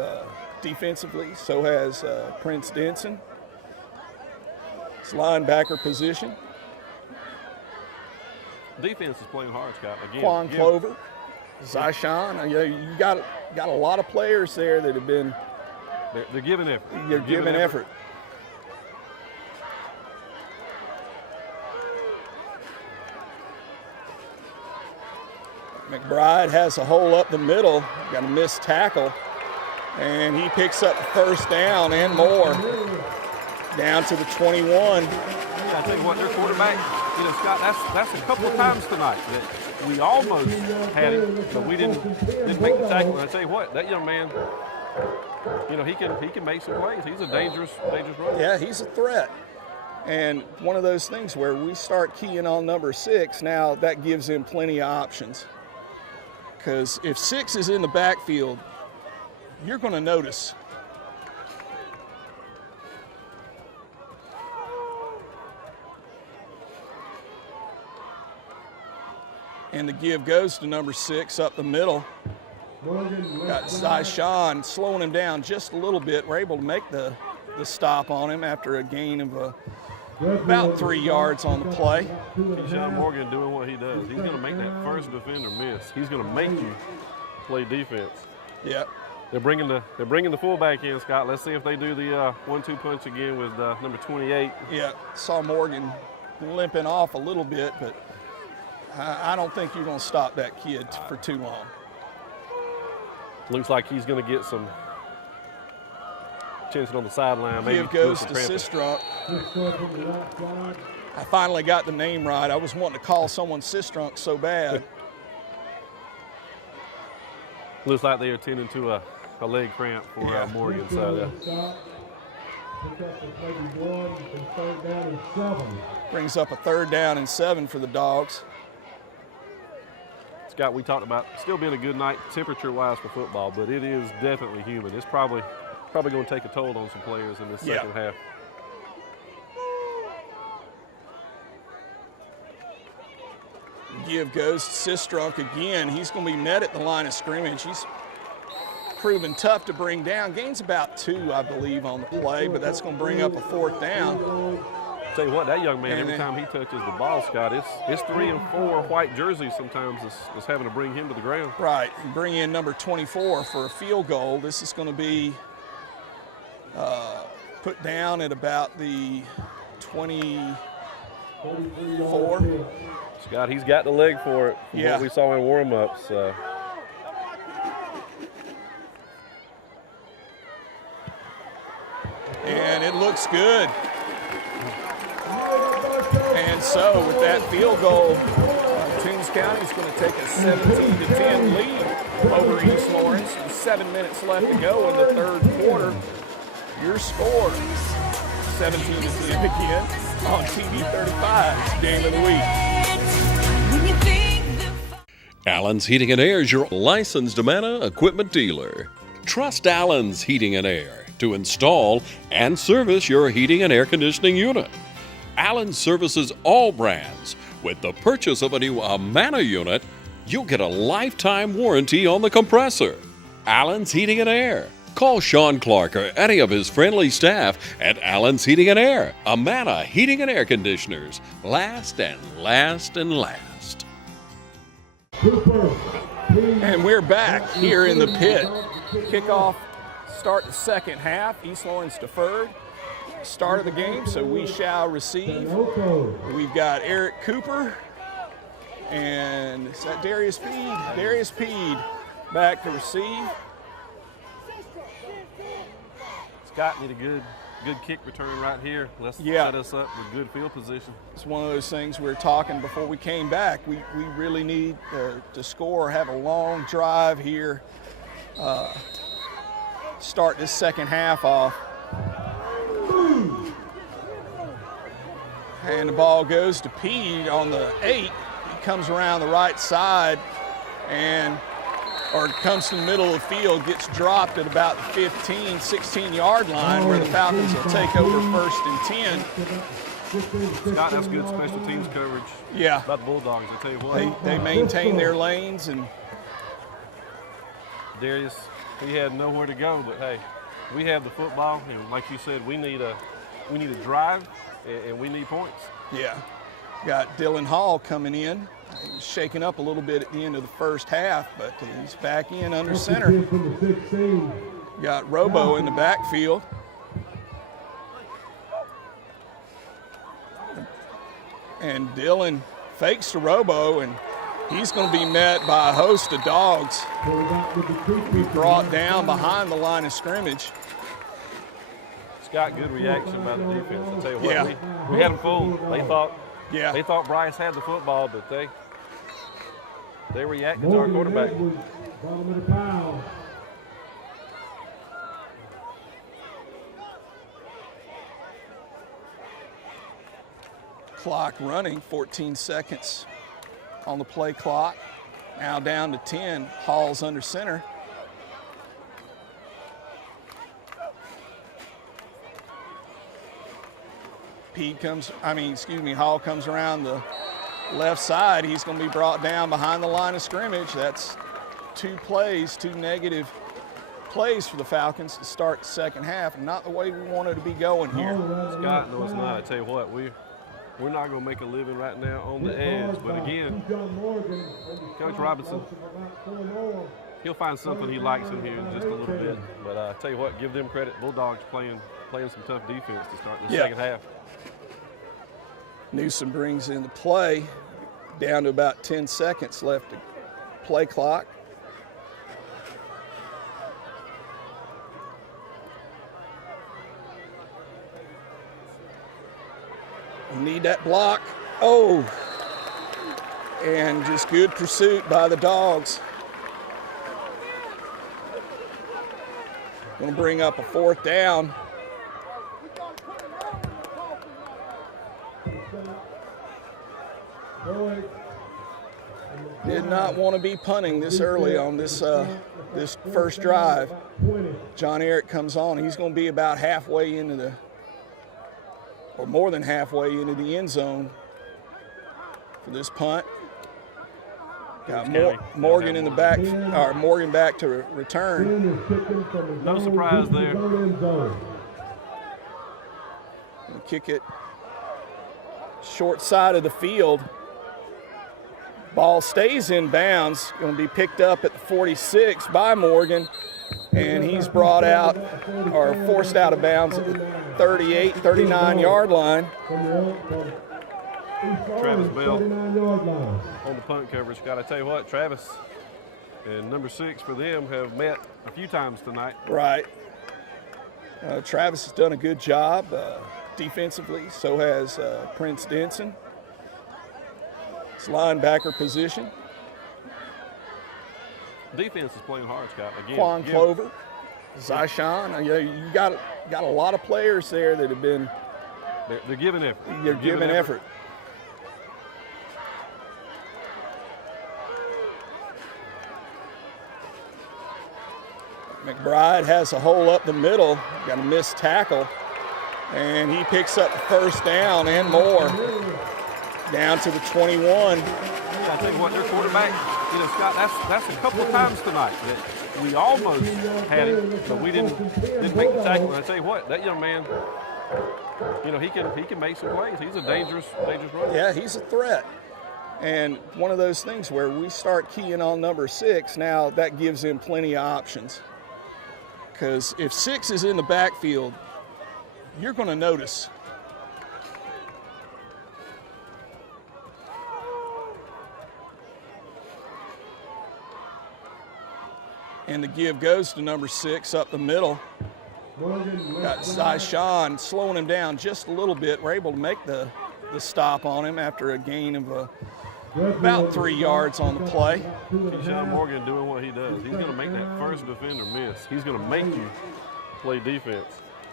defensively. So has Prince Denson. It's linebacker position. Defense is playing hard, Scott. Again, Quan Clover, Zyshawn. You got a lot of players there that have been. They're giving effort. They're giving effort. McBride has a hole up the middle, got a missed tackle, and he picks up the first down and more. Down to the 21. Yeah, I tell you what, their quarterback, Scott, that's a couple of times tonight that we almost had him, but we didn't make the tackle. And I tell you what, that young man, he can make some plays. He's a dangerous runner. Yeah, he's a threat. And one of those things where we start keying on number 6, now that gives him plenty of options. Because if 6 is in the backfield, you're going to notice. And the give goes to number 6 up the middle. Got Zyshawn slowing him down just a little bit. We're able to make the stop on him after a gain of about 3 yards on the play. Keyshawn Morgan doing what he does. He's going to make that first defender miss. He's going to make you play defense. Yep. They're bringing the fullback in, Scott. Let's see if they do the 1-2 punch again with number 28. Yeah, saw Morgan limping off a little bit, but I don't think you're going to stop that kid for too long. Looks like he's going to get some attention on the sideline. Give goes to Sistrunk. I finally got the name right. I was wanting to call someone Sistrunk so bad. Looks like they are tending to a leg cramp for Morgan. So brings up a 3rd down and 7 for the Dogs. Scott, we talked about still being a good night temperature-wise for football, but it is definitely humid. It's probably going to take a toll on some players in this second half. Give goes to Sistrunk again. He's going to be met at the line of scrimmage. He's proven tough to bring down. Gains about 2, I believe, on the play, but that's going to bring up a 4th down. Tell you what, that young man, every time he touches the ball, Scott, it's 3 and 4 white jerseys sometimes is having to bring him to the ground. Right, and bring in number 24 for a field goal. This is going to be put down at about the 24. Scott, he's got the leg for it from what we saw in warm-ups. And it looks good. And so with that field goal, Toombs County is going to take a 17-10 lead over East Lawrence with 7 minutes left to go in the 3rd quarter. Your score, 17-10 again on TV 35's Game of the Week. Allen's Heating and Air is your licensed Amana equipment dealer. Trust Allen's Heating and Air to install and service your heating and air conditioning unit. Allen services all brands. With the purchase of a new Amana unit, you'll get a lifetime warranty on the compressor. Allen's Heating and Air. Call Sean Clark or any of his friendly staff at Allen's Heating and Air. Amana Heating and Air Conditioners. Last and last and last. And we're back here in the pit. Kickoff start the second half. East Lawrence deferred. Start of the game, so we shall receive. We've got Eric Cooper and is that Darius Peed? Darius Peed back to receive. Scott need a good kick return right here. Let's set us up with good field position. It's one of those things we were talking before we came back. We really need to score, have a long drive here. Start this second half off. And the ball goes to Peed on the 8. He comes around the right side or comes to the middle of the field, gets dropped at about the 15, 16-yard line where the Falcons will take over 1st and 10. Scott, that's good special teams coverage. Yeah. About the Bulldogs, I tell you what. They maintain their lanes. And Darius, he had nowhere to go, but hey, we have the football, and like you said, we need a drive, and we need points. Yeah. Got Dylan Hall coming in. He's shaking up a little bit at the end of the first half, but he's back in under center. Got Robo in the backfield. And Dylan fakes to Robo and He's going to be met by a host of dogs. Be brought down behind the line of scrimmage. Scott, good reaction by the defense. I'll tell you what, we had them fooled. They thought Bryce had the football, but they reacted to our quarterback. Clock running, 14 seconds on the play clock. Now down to 10. Hall's under center. Hall comes around the left side. He's going to be brought down behind the line of scrimmage. That's two negative plays for the Falcons to start the second half, and not the way we wanted to be going here. Scott, no, it's not. I tell you what, we're not going to make a living right now on the edge, but again, Coach Robinson, he'll find something he likes in here in just a little bit. But I tell you what, give them credit. Bulldogs playing some tough defense to start the second half. Newsom brings in the play, down to about 10 seconds left to play clock. Need that block. Oh, and just good pursuit by the Dogs. Going to bring up a 4th down. Did not want to be punting this early on this first drive. John Eric comes on. He's going to be about halfway into or more than halfway into the end zone for this punt. Got Morgan in the back, or Morgan back to return. No surprise there. Gonna kick it short side of the field. Ball stays in bounds. Going to be picked up at the 46 by Morgan, and he's brought out or forced out of bounds at the 38, 39-yard line. Travis Bell on the punt coverage. Got to tell you what, Travis and number 6 for them have met a few times tonight. Right. Travis has done a good job defensively. So has Prince Denson. It's linebacker position. Defense is playing hard, Scott. Again, Quan Clover, Zyshawn. You got a lot of players there that have been. They're giving effort. They're giving effort. McBride has a hole up the middle, got a missed tackle, and he picks up the first down and more. Down to the 21. I tell you what, their quarterback, Scott, that's a couple of times tonight that we almost had him, but we didn't make the tackle. And I tell you what, that young man, he can make some plays. He's a dangerous runner. Yeah, he's a threat. And one of those things where we start keying on number 6, now that gives him plenty of options. Because if 6 is in the backfield, you're going to notice. And the give goes to number 6 up the middle. Got Zyshawn slowing him down just a little bit. We're able to make the stop on him after a gain of about 3 yards on the play. Keyshawn Morgan doing what he does. He's going to make that first defender miss. He's going to make you play defense.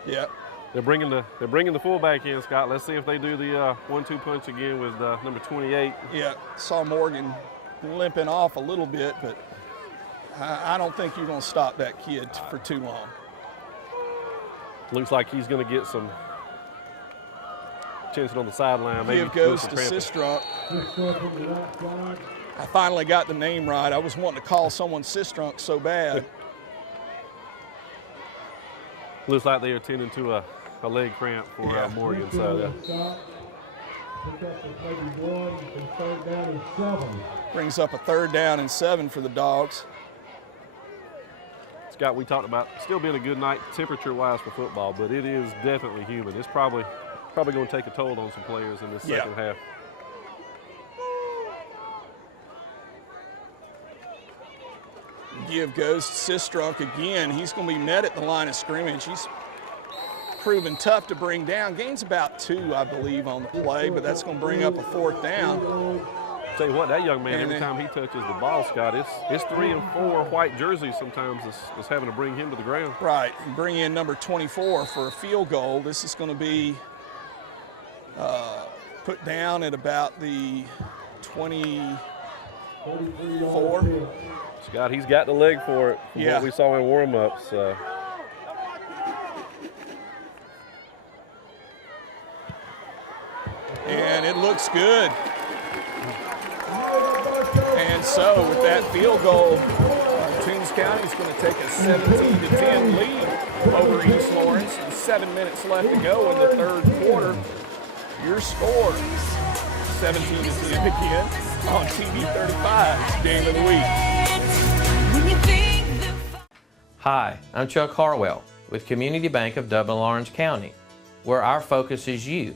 Yeah. They're bringing the fullback in, Scott. Let's see if they do the 1-2 punch again with number 28. Yeah, saw Morgan limping off a little bit, but I don't think you're going to stop that kid for too long. Looks like he's going to get some attention on the sideline. Give goes to Sistrunk. I finally got the name right. I was wanting to call someone Sistrunk so bad. Looks like they are tending to a leg cramp for Morgan. So brings up a 3rd down and 7 for the Dogs. Scott, we talked about still being a good night temperature-wise for football, but it is definitely humid. It's probably going to take a toll on some players in this second half. give goes to Sistrunk again. He's going to be met at the line of scrimmage. He's proven tough to bring down. Gains about 2, I believe, on the play, but that's going to bring up a 4th down. Tell you what, that young man, every time he touches the ball, Scott, it's 3 and 4 white jerseys sometimes is having to bring him to the ground. Right, and bring in number 24 for a field goal. This is going to be put down at about the 24. Scott, he's got the leg for it from what we saw in warm-ups. And it looks good. And so with that field goal, Toombs County is going to take a 17-10 lead over East Lawrence. And 7 minutes left to go in the 3rd quarter. Your score, 17-10 again on TV 35, Game of the Week. Hi, I'm Chuck Harwell with Community Bank of Dublin-Lawrence County, where our focus is you,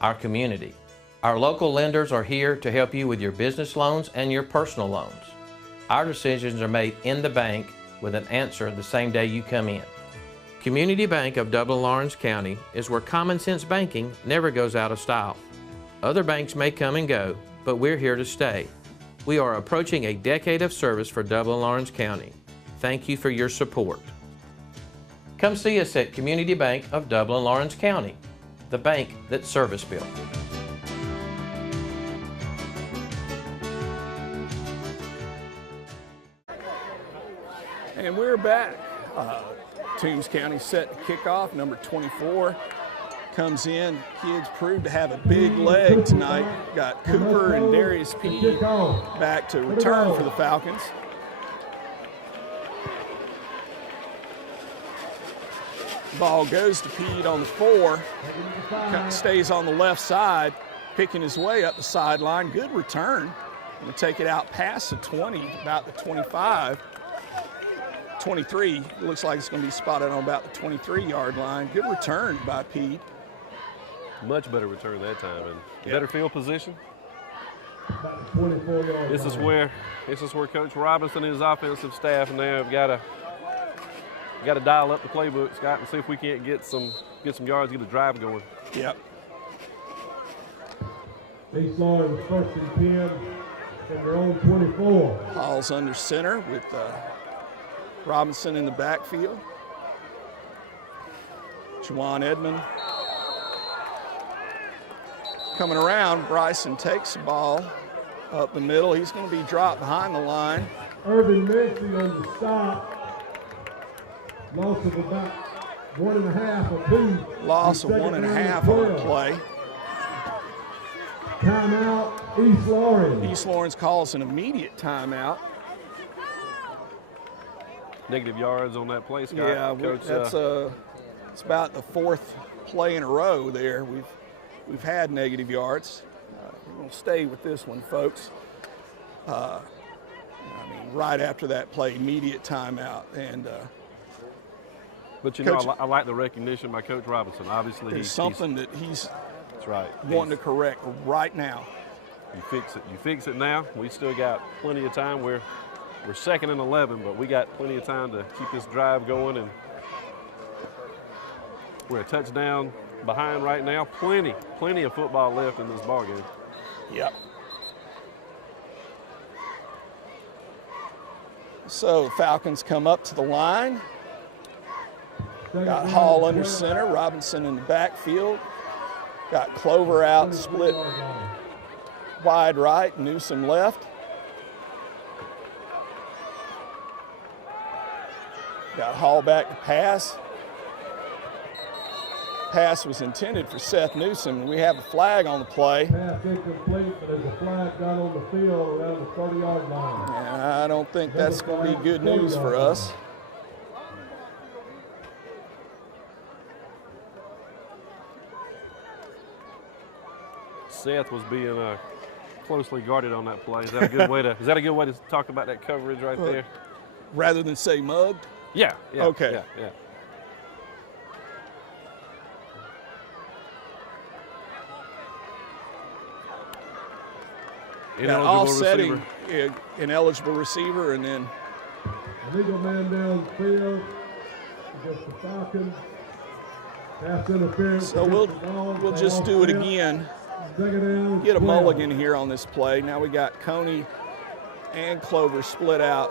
our community. Our local lenders are here to help you with your business loans and your personal loans. Our decisions are made in the bank with an answer the same day you come in. Community Bank of Dublin-Lawrence County is where common sense banking never goes out of style. Other banks may come and go, but we're here to stay. We are approaching a decade of service for Dublin-Lawrence County. Thank you for your support. Come see us at Community Bank of Dublin-Lawrence County, the bank that's service-built. And we're back. Toombs County set to kick off. Number 24 comes in. Kids proved to have a big leg tonight. Got Cooper and Darius P. back to return for the Falcons. Ball goes to Pete on the 4. Stays on the left side, picking his way up the sideline. Good return. Going to take it out past the 20, about the 25. 23, it looks like it's going to be spotted on about the 23-yard line. Good return by Pete. Much better return that time, and better field position. This is where Coach Robinson and his offensive staff now have got to dial up the playbook, Scott, and see if we can't get some yards, get a drive going. Yep. East Lawrence 1st and 10 from their own 24. Hall's under center with Robinson in the backfield. Juwan Edmond coming around. Bryson takes the ball up the middle. He's going to be dropped behind the line. Irvin Messi on the stop. Loss of about 1.5 apiece. Loss of 1.5 on the play. Timeout, East Lawrence. East Lawrence calls an immediate timeout. Negative yards on that play, Scott. Yeah, Coach, that's it's about the 4th play in a row there. We've had negative yards. We're going to stay with this one, folks. I mean, right after that play, immediate timeout. And but you know, I like the recognition by Coach Robinson. Obviously, there's something that he's that's right wanting to correct right now. You fix it now. We still got plenty of time. We're 2nd and 11, but we got plenty of time to keep this drive going, and we're a touchdown behind right now. Plenty of football left in this ball game. Yep. So Falcons come up to the line. Got Hall under center, Robinson in the backfield. Got Clover out, split wide right, Newsom left. Got Hall back to pass. Pass was intended for Seth Newsom, and we have a flag on the play. Pass incomplete, but there's a flag down on the field around the 30-yard line. And I don't think that's going to be good news for us. Seth was being closely guarded on that play. Is that a good way to talk about that coverage right there? Rather than say mugged? Yeah. Okay. Yeah. Got offsetting ineligible receiver, and then Illegal man downfield against the Falcons. Pass interference. So we'll just do it again. Get a mulligan here on this play. Now we got Coney and Clover split out.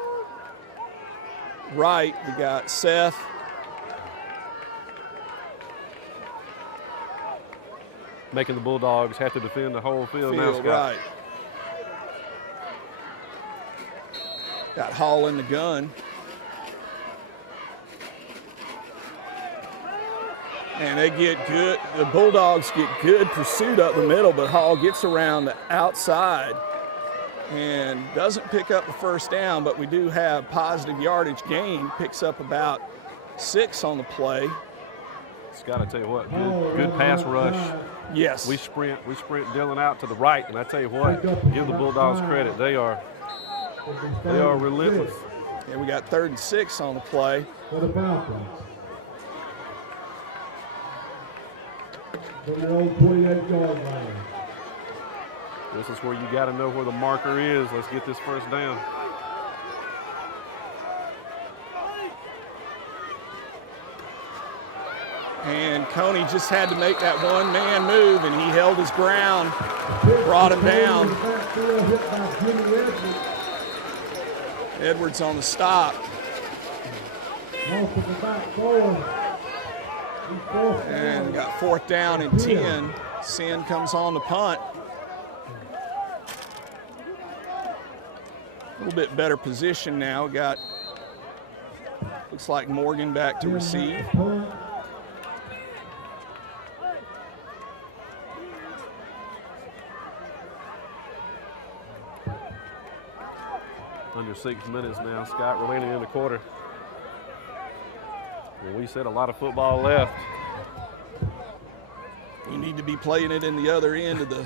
Right, we got Seth. Making the Bulldogs have to defend the whole field now, Scott. Right. Got Hall in the gun. And they get good, the Bulldogs get good pursuit up the middle, but Hall gets around the outside and doesn't pick up the first down, but we do have positive yardage gain, picks up about 6 on the play. Scott, I tell you what, good pass rush. Yes. We sprint Dylan out to the right, and I tell you what, give the Bulldogs credit. They are relentless. And we got 3rd and 6 on the play. For the Falcons. From the old 28-yard line. This is where you got to know where the marker is. Let's get this first down. And Coney just had to make that one-man move, and he held his ground, brought him down. Edwards on the stop. And we got 4th down and 10. Sin comes on the punt. A little bit better position now. Got, looks like Morgan back to receive. Under 6 minutes now, Scott, remaining in the quarter. And we said a lot of football left. You need to be playing it in the other end of the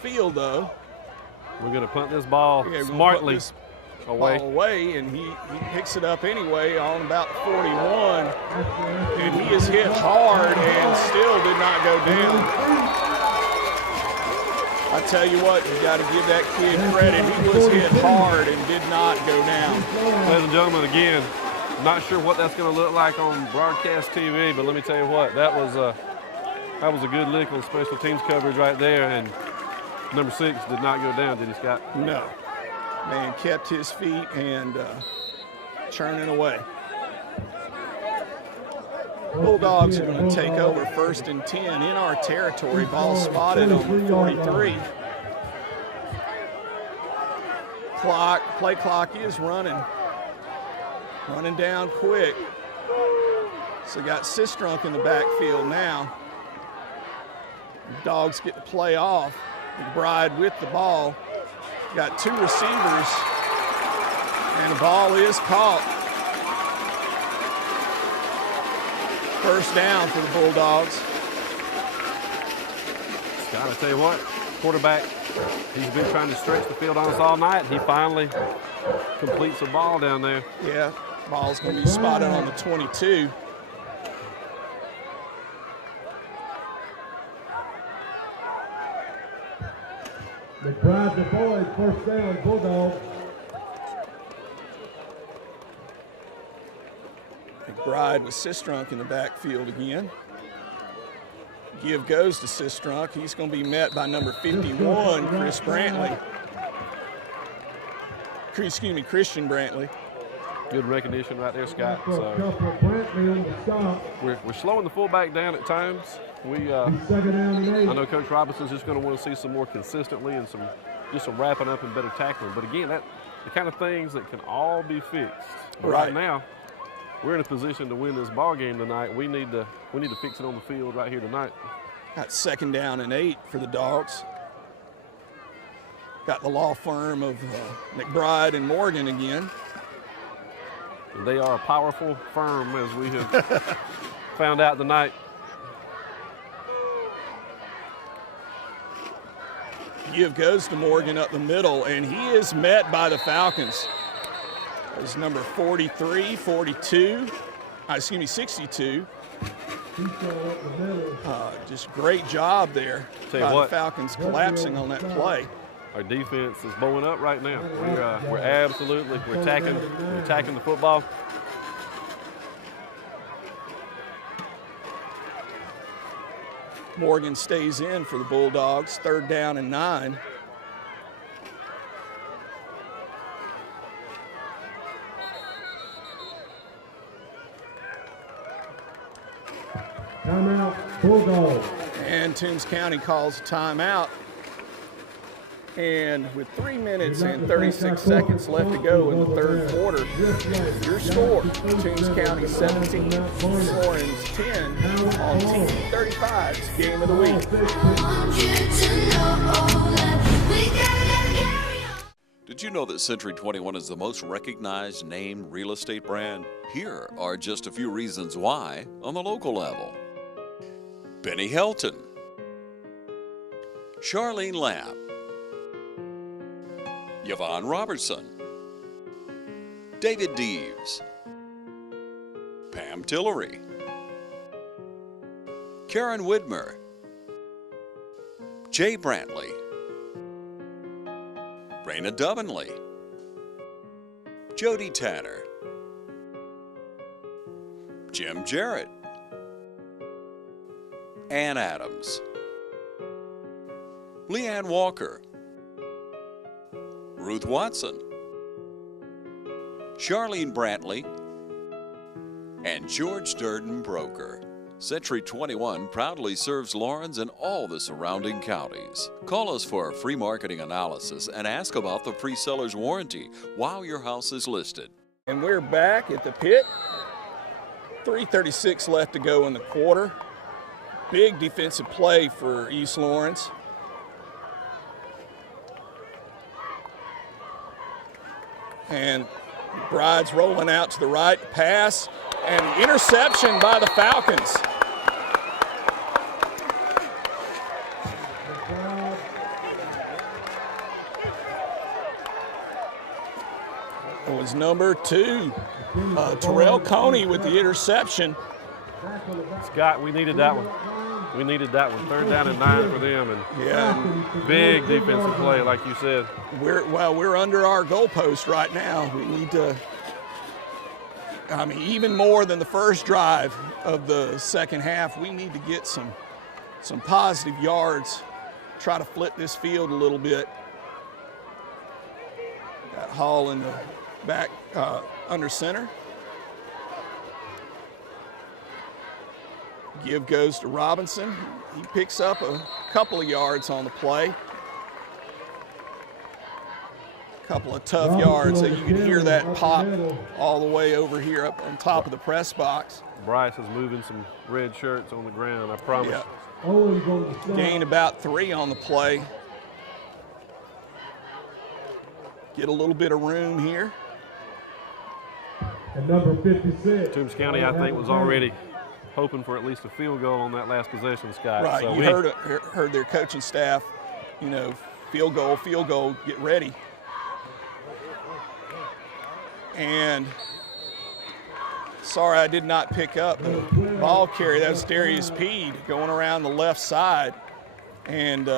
field, though. We're going to punt this ball smartly away, and he picks it up anyway on about 41. And he is hit hard and still did not go down. I tell you what, you got to give that kid credit. He was hit hard and did not go down. Ladies and gentlemen, again, not sure what that's going to look like on broadcast TV, but let me tell you what, that was a good lick on special teams coverage right there, and number 6 did not go down, did he, Scott? No. Man kept his feet and churning away. Bulldogs are going to take over 1st and 10 in our territory. Ball spotted on the 43. Play clock is running down quick. So got Sistrunk in the backfield now. Dogs get to play off. McBride with the ball. Got 2 receivers, and the ball is caught. 1st down for the Bulldogs. Scott, I tell you what, quarterback, he's been trying to stretch the field on us all night. He finally completes the ball down there. Yeah, ball's going to be spotted on the 22. McBride to Boyd, 1st down, Bulldogs. McBride with Sistrunk in the backfield again. Give goes to Sistrunk. He's going to be met by number 51, Christian Brantley. Good recognition right there, Scott. So we're slowing the fullback down at times. I know Coach Robinson's just going to want to see some more consistently and some wrapping up and better tackling. But again, the kind of things that can all be fixed. Right now, we're in a position to win this ball game tonight. We need to fix it on the field right here tonight. Got 2nd down and 8 for the Dogs. Got the law firm of McBride and Morgan again. And they are a powerful firm, as we have found out tonight. Give goes to Morgan up the middle, and he is met by the Falcons. There's number 43, 62, 62. Just great job there by the Falcons collapsing on that play. Our defense is blowing up right now. We're absolutely attacking the football. Morgan stays in for the Bulldogs. 3rd down and 9. Timeout, Bulldogs. And Toombs County calls a timeout. And with 3 minutes and 36 seconds left to go in the 3rd quarter, your score, Toombs County 17, Lawrence 10 on TV35's Game of the Week. Did you know that Century 21 is the most recognized named real estate brand? Here are just a few reasons why on the local level. Benny Helton, Charlene Lapp, Yvonne Robertson, David Deeves, Pam Tillery, Karen Widmer, Jay Brantley, Raina Dubinley, Jody Tanner, Jim Jarrett, Ann Adams, Leanne Walker, Ruth Watson, Charlene Brantley, and George Durden Broker. Century 21 proudly serves Lawrence and all the surrounding counties. Call us for a free marketing analysis and ask about the pre-seller's warranty while your house is listed. And we're back at the pit. 3:36 left to go in the quarter. Big defensive play for East Lawrence. And Bride's rolling out to the right, pass, and interception by the Falcons. It was number 2, Terrell Coney with the interception. Scott, we needed that one. We needed that one. 3rd down and 9 for them, and big defensive play, like you said. We're under our goalpost right now. We need to, even more than the first drive of the second half, we need to get some positive yards, try to flip this field a little bit. Got Hall in the back under center. Give goes to Robinson. He picks up a couple of yards on the play. A couple of tough yards, so you can hear that pop all the way over here up on top of the press box. Bryce is moving some red shirts on the ground, I promise. Yeah. Gain about 3 on the play. Get a little bit of room here. And number 56. Toombs County, I think, was already hoping for at least a field goal on that last possession, Scott. Right, so you heard their coaching staff, field goal, get ready. And sorry I did not pick up the ball carry. That was Darius Peed going around the left side. And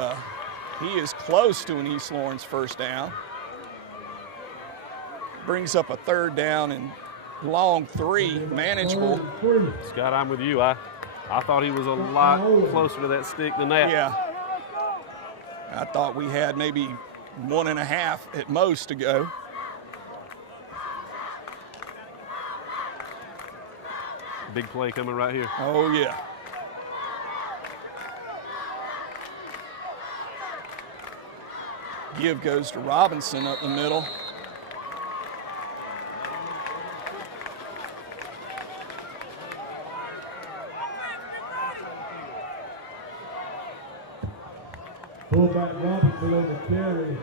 he is close to an East Lawrence 1st down. Brings up a 3rd down and long 3, manageable. Scott, I'm with you. I thought he was a lot closer to that stick than that. Yeah. I thought we had maybe 1.5 at most to go. Big play coming right here. Oh, yeah. Give goes to Robinson up the middle.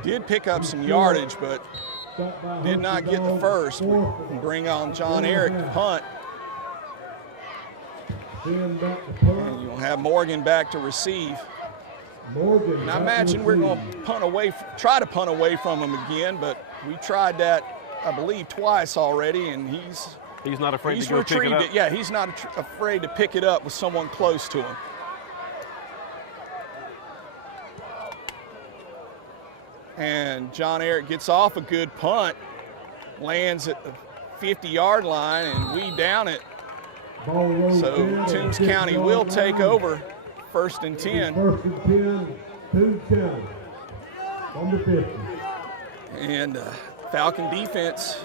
Did pick up some yardage, but did not get the first. And bring on John Eric to punt. And you'll have Morgan back to receive. And I imagine we're going to try to punt away from him again, but we tried that, I believe, twice already, and he's not afraid to go pick it up. Yeah, he's not afraid to pick it up with someone close to him. And John Eric gets off a good punt, lands at the 50-yard line, and we down it. So Toombs County will take over 1st and 10. 1st and 10, Toombs County, on the 50. And Falcon defense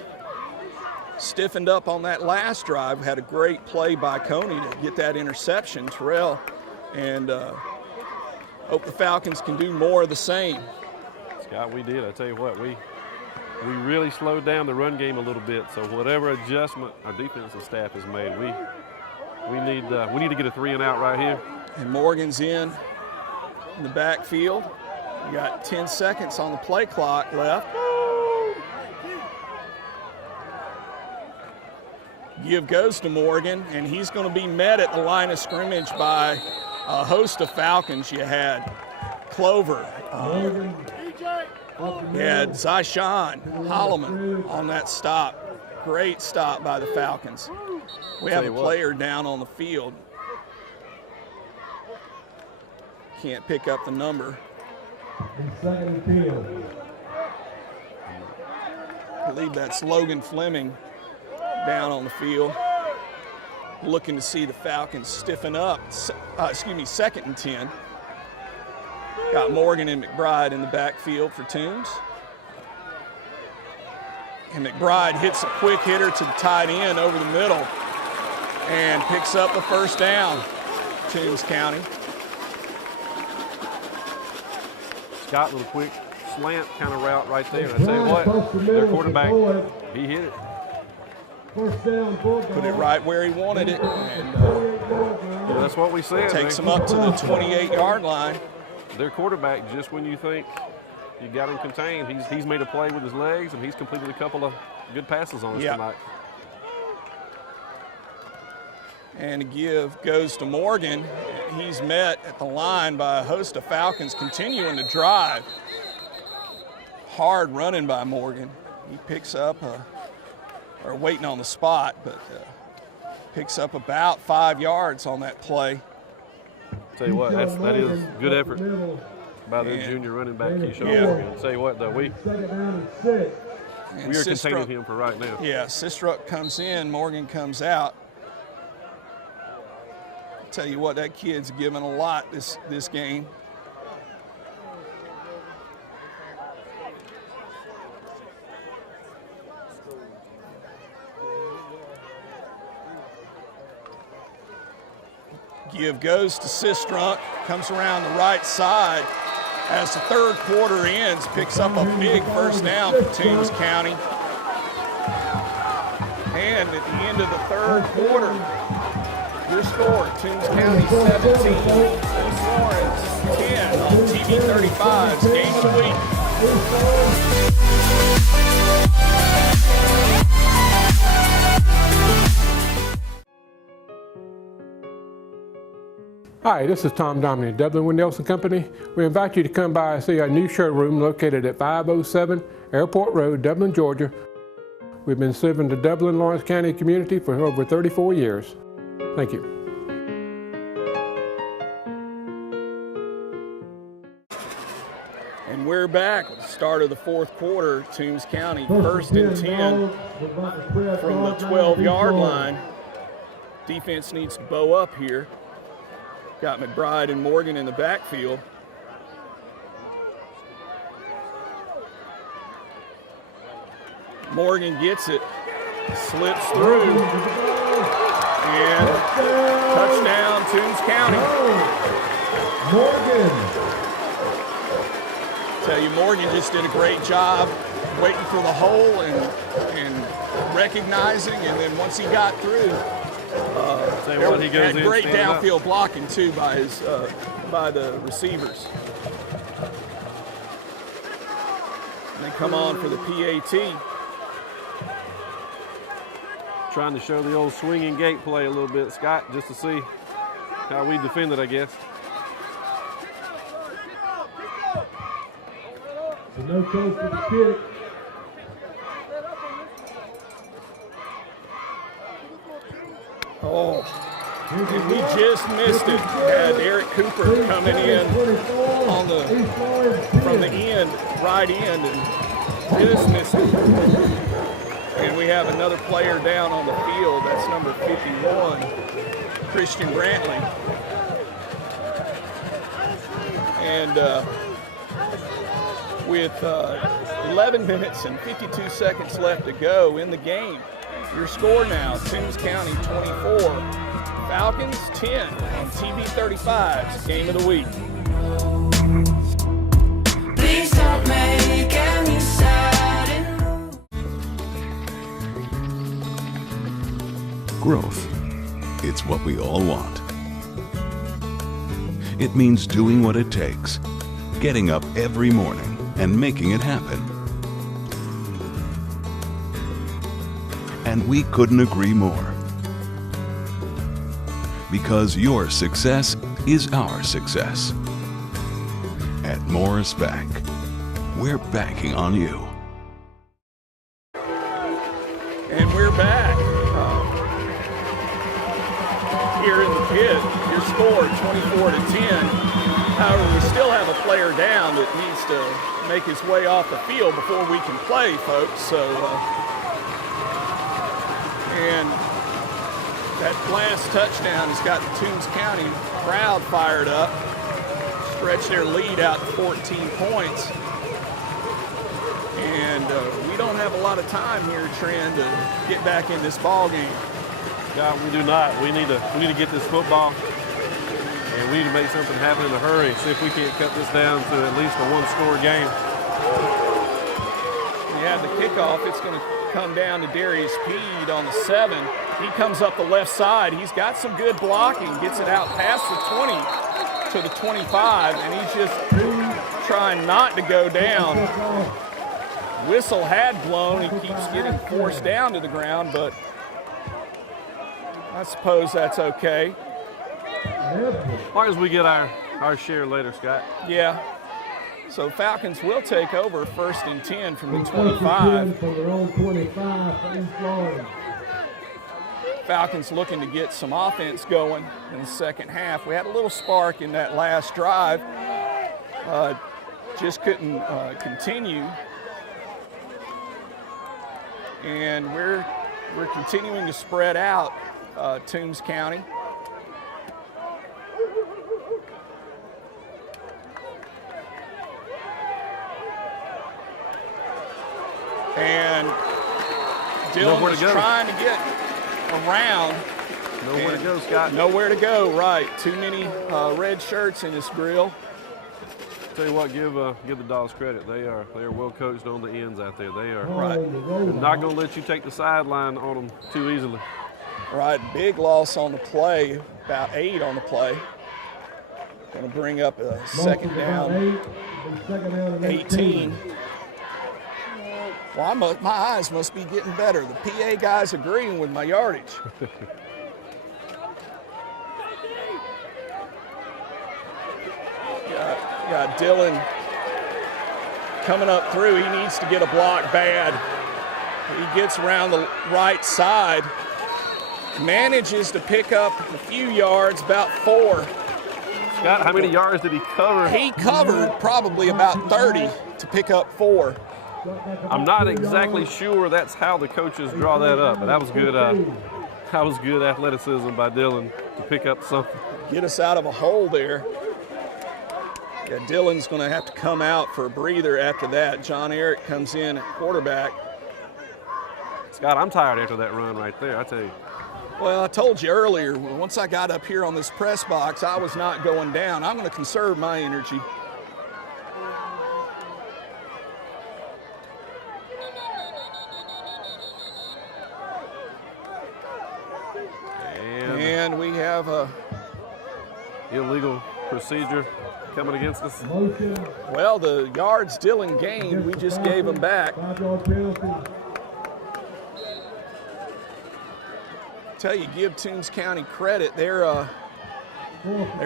stiffened up on that last drive. Had a great play by Coney to get that interception, Terrell. And hope the Falcons can do more of the same. Scott, we did. I tell you what, we really slowed down the run game a little bit. So whatever adjustment our defensive staff has made, we need to get a 3-and-out right here. And Morgan's in the backfield. We got 10 seconds on the play clock left. Give goes to Morgan, and he's going to be met at the line of scrimmage by a host of Falcons. You had Clover, you had Zyshawn Holloman on that stop. Great stop by the Falcons. We have a player down on the field. Can't pick up the number. 2nd and 10. I believe that's Logan Fleming down on the field. Looking to see the Falcons stiffen up. 2nd and 10. Got Morgan and McBride in the backfield for Toombs. And McBride hits a quick hitter to the tight end over the middle and picks up the 1st down, Toombs County. Scott, little quick slant kind of route right there. I tell you what, their quarterback, he hit it. 1st down, Bulldogs. Put it right where he wanted it. And that's what we said. Takes him up to the 28-yard line. Their quarterback, just when you think you got him contained, he's made a play with his legs, and he's completed a couple of good passes on us tonight. And a give goes to Morgan. He's met at the line by a host of Falcons continuing to drive. Hard running by Morgan. He picks up, or waiting on the spot, but picks up about 5 yards on that play. Tell you what, that is good effort by their junior running back, Keyshawn Morgan. Tell you what, though, we are containing him for right now. Yeah, Sistrup comes in, Morgan comes out. Tell you what, that kid's given a lot this game. Give goes to Sistrunk, comes around the right side as the 3rd quarter ends, picks up a big 1st down for Toombs County. And at the end of the 3rd quarter, your score, Toombs County 17, East Lawrence 10 on TV 35's Game of the Week. Hi, this is Tom Dominic, Dublin with Nelson Company. We invite you to come by and see our new showroom located at 507 Airport Road, Dublin, Georgia. We've been serving the Dublin Lawrence County community for over 34 years. Thank you. And we're back at the start of the 4th quarter. Toombs County 1st and 10 from the 12-yard line. Defense needs to bow up here. Got McBride and Morgan in the backfield. Morgan gets it, slips through, and touchdown Toombs County. Morgan. Tell you, Morgan just did a great job waiting for the hole and recognizing, and then once he got through, he goes had great downfield blocking too by the receivers. And they come on for the PAT. Trying to show the old swinging gate play a little bit, Scott, just to see how we defend it, I guess. No close to the kick. Oh, And we just missed it. Had Eric Cooper coming in on from the end, right end, and just missed it. And we have another player down on the field. That's number 51, Christian Brantley. And with 11 minutes and 52 seconds left to go in the game, your score now, Toombs County 24, Falcons 10 on TV 35's Game of the Week. Please don't make any sudden Growth. It's what we all want. It means doing what it takes, getting up every morning and making it happen. And we couldn't agree more. Because your success is our success. At Morris Bank, we're banking on you. And we're back here in the pit. Your score 24-10. However, we still have a player down that needs to make his way off the field before we can play, folks. So, and that last touchdown has got the Toombs County crowd fired up, stretched their lead out to 14 points. And we don't have a lot of time here, Trent, to get back in this ball game. God, we do not. We need to get this football, and we need to make something happen in a hurry. See if we can't cut this down to at least a one-score game. We have the kickoff. It's going to come down to Darius Peed on the 7. He comes up the left side. He's got some good blocking, gets it out past the 20 to the 25, and he's just trying not to go down. Whistle had blown. He keeps getting forced down to the ground, but I suppose that's okay. As long as we get our share later, Scott. Yeah. So Falcons will take over 1st and 10 from the 25. Falcons looking to get some offense going in the second half. We had a little spark in that last drive. Just couldn't continue. And we're continuing to spread out Toombs County. And Dylan was trying to get around. Nowhere to go, Scott. Nowhere to go, right. Too many red shirts in this grill. Tell you what, give the Dogs credit. They are well coached on the ends out there. They are right. Not going to let you take the sideline on them too easily. Right, big loss on the play, about 8 on the play. Going to bring up a second down, 18. Well, my eyes must be getting better. The PA guy's agreeing with my yardage. Got Dylan coming up through. He needs to get a block bad. He gets around the right side, manages to pick up a few yards, about 4. Scott, how many yards did he cover? He covered probably about 30 to pick up 4. I'm not exactly sure that's how the coaches draw that up, but that was good. That was good athleticism by Dylan to pick up something. Get us out of a hole there. Yeah, Dylan's going to have to come out for a breather after that. John Eric comes in at quarterback. Scott, I'm tired after that run right there, I tell you. Well, I told you earlier, once I got up here on this press box, I was not going down. I'm going to conserve my energy. And we have a illegal procedure coming against us. Well, the yards Dylan gained, we just gave them back. Tell you, give Toombs County credit. They're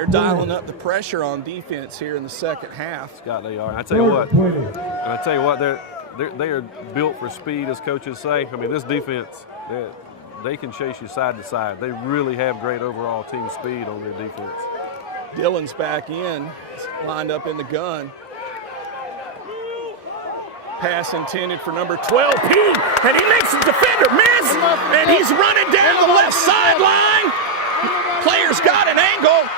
dialing up the pressure on defense here in the second half. Scott, they are. I tell you what, they are built for speed, as coaches say. I mean, this defense, they can chase you side to side. They really have great overall team speed on their defense. Dillon's back in, lined up in the gun. Pass intended for number 12, Pete, and he makes the defender miss, and he's running down the left sideline. Player's got an angle,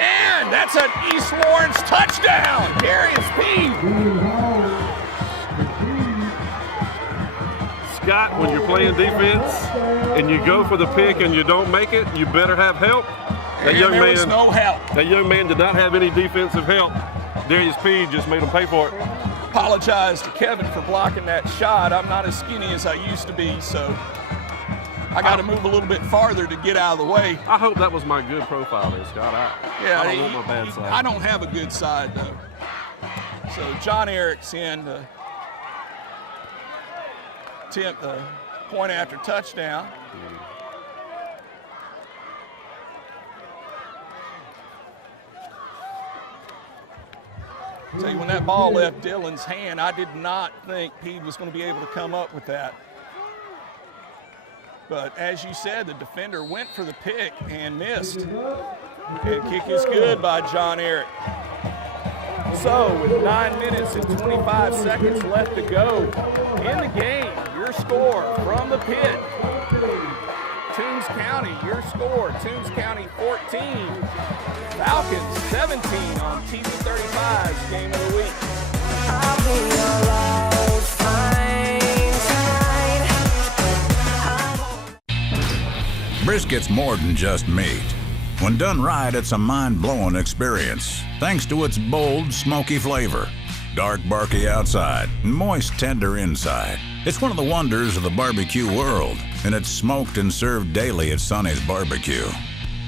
and that's an East Lawrence touchdown. Darius Pete. Scott, when you're playing defense and you go for the pick and you don't make it, you better have help. That young man, was no help. That young man did not have any defensive help. Darius P just made him pay for it. Apologize to Kevin for blocking that shot. I'm not as skinny as I used to be, so I got to move a little bit farther to get out of the way. I hope that was my good profile there, Scott. I don't want my bad side. I don't have a good side, though. So John Eric's in to attempt the point after touchdown. Tell you, when that ball left Dillon's hand, I did not think Pete was going to be able to come up with that. But as you said, the defender went for the pick and missed. And kick is good by John Eric. So with 9 minutes and 25 seconds left to go in the game, your score from the pit. Toombs County, your score, Toombs County 14, Falcons 17 on TV 35's Game of the Week. I'll be alright, fine. Brisket's more than just meat. When done right, it's a mind-blowing experience, thanks to its bold, smoky flavor. Dark, barky outside, and moist, tender inside. It's one of the wonders of the barbecue world, and it's smoked and served daily at Sonny's Barbecue.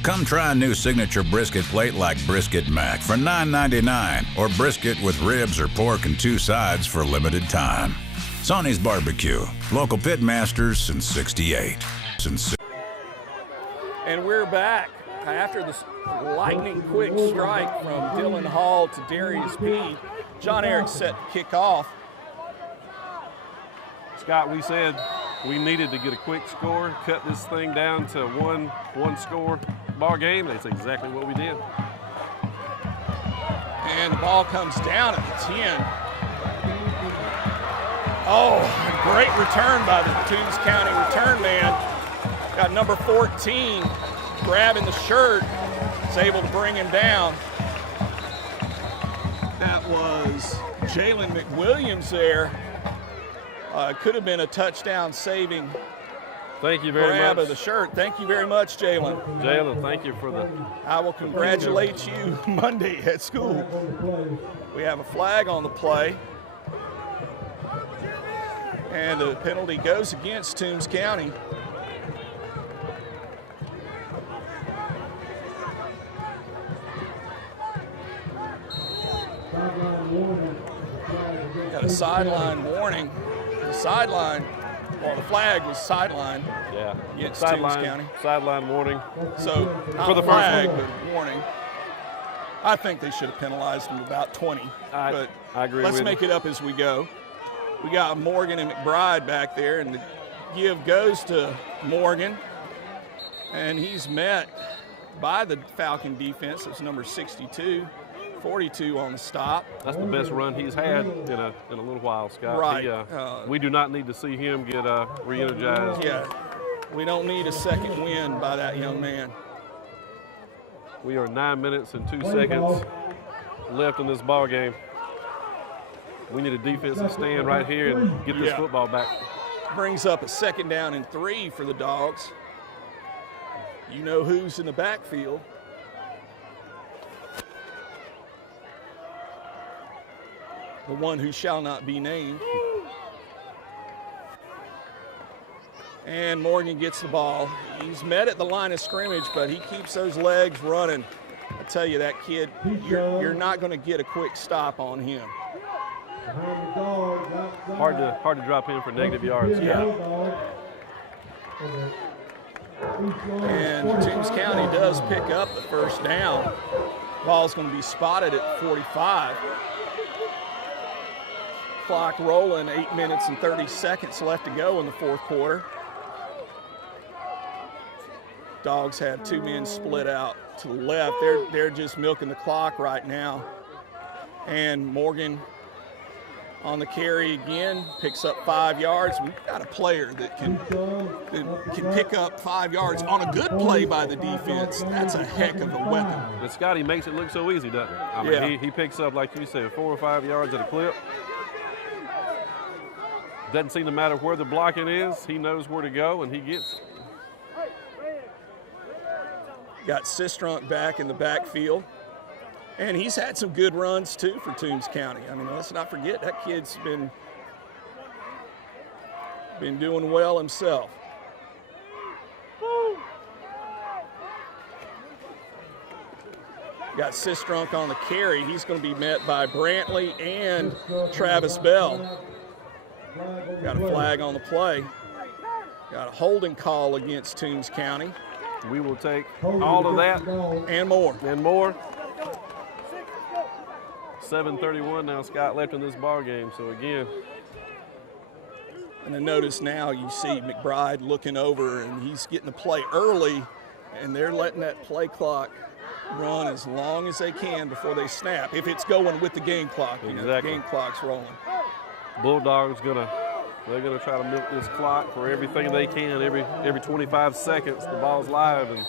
Come try a new signature brisket plate like Brisket Mac for $9.99, or brisket with ribs or pork and 2 sides for a limited time. Sonny's Barbecue, local pit masters since '68. And we're back after this lightning quick strike from Dylan Hall to Darius P. John Eric set to kick off. Scott, we said we needed to get a quick score, cut this thing down to one score ball game. That's exactly what we did. And the ball comes down at the 10. Oh, a great return by the Toombs County return man. Got number 14 grabbing the shirt. Is able to bring him down. That was Jalen McWilliams there. Could have been a touchdown saving Thank you very grab much. of the shirt. Thank you very much, Jalen. Jalen, thank you for the... I will congratulate you Monday at school. We have a flag on the play. And the penalty goes against Toombs County. Got a sideline warning. The sideline, well, the flag was sideline. Yeah. Against Toombs County. Sideline warning. So, not for the flag, first but warning. I think they should have penalized him about 20. But I agree let's with make you. it up as we go. We got Morgan and McBride back there, and the give goes to Morgan. And he's met by the Falcon defense. It's number 62. 42 on the stop. That's the best run he's had in a little while, Scott. Right. We do not need to see him get re-energized. Yeah, we don't need a second win by that young man. We are 9 minutes and 2 seconds left in this ball game. We need a defensive stand right here and get this football back. Brings up a 2nd down and 3 for the Dogs. You know who's in the backfield. The one who shall not be named. And Morgan gets the ball. He's met at the line of scrimmage, but he keeps those legs running. I tell you, that kid, you're not going to get a quick stop on him. Hard to drop in for negative yards. Yeah. And Toombs County does pick up the 1st down. Ball's going to be spotted at 45. Clock rolling, 8 minutes and 30 seconds left to go in the 4th quarter. Dogs have two men split out to the left. They're just milking the clock right now. And Morgan on the carry again, picks up 5 yards. We've got a player that can pick up 5 yards on a good play by the defense. That's a heck of a weapon. But Scotty makes it look so easy, doesn't he? I mean, he picks up, like you said, 4 or 5 yards at a clip. Doesn't seem to matter where the blocking is. He knows where to go, and he gets it. Got Sistrunk back in the backfield. And he's had some good runs, too, for Toombs County. I mean, let's not forget, that kid's been doing well himself. Got Sistrunk on the carry. He's going to be met by Brantley and Travis Bell. Got a flag on the play. Got a holding call against Toombs County. We will take all of that. And more. And more. 7:31 now, Scott, left in this ball game. So again, and then notice now you see McBride looking over, and he's getting the play early, and they're letting that play clock run as long as they can before they snap. If it's going with the game clock, you know, the game clock's rolling. Bulldogs they're gonna try to milk this clock for everything they can. Every 25 seconds, the ball's live, and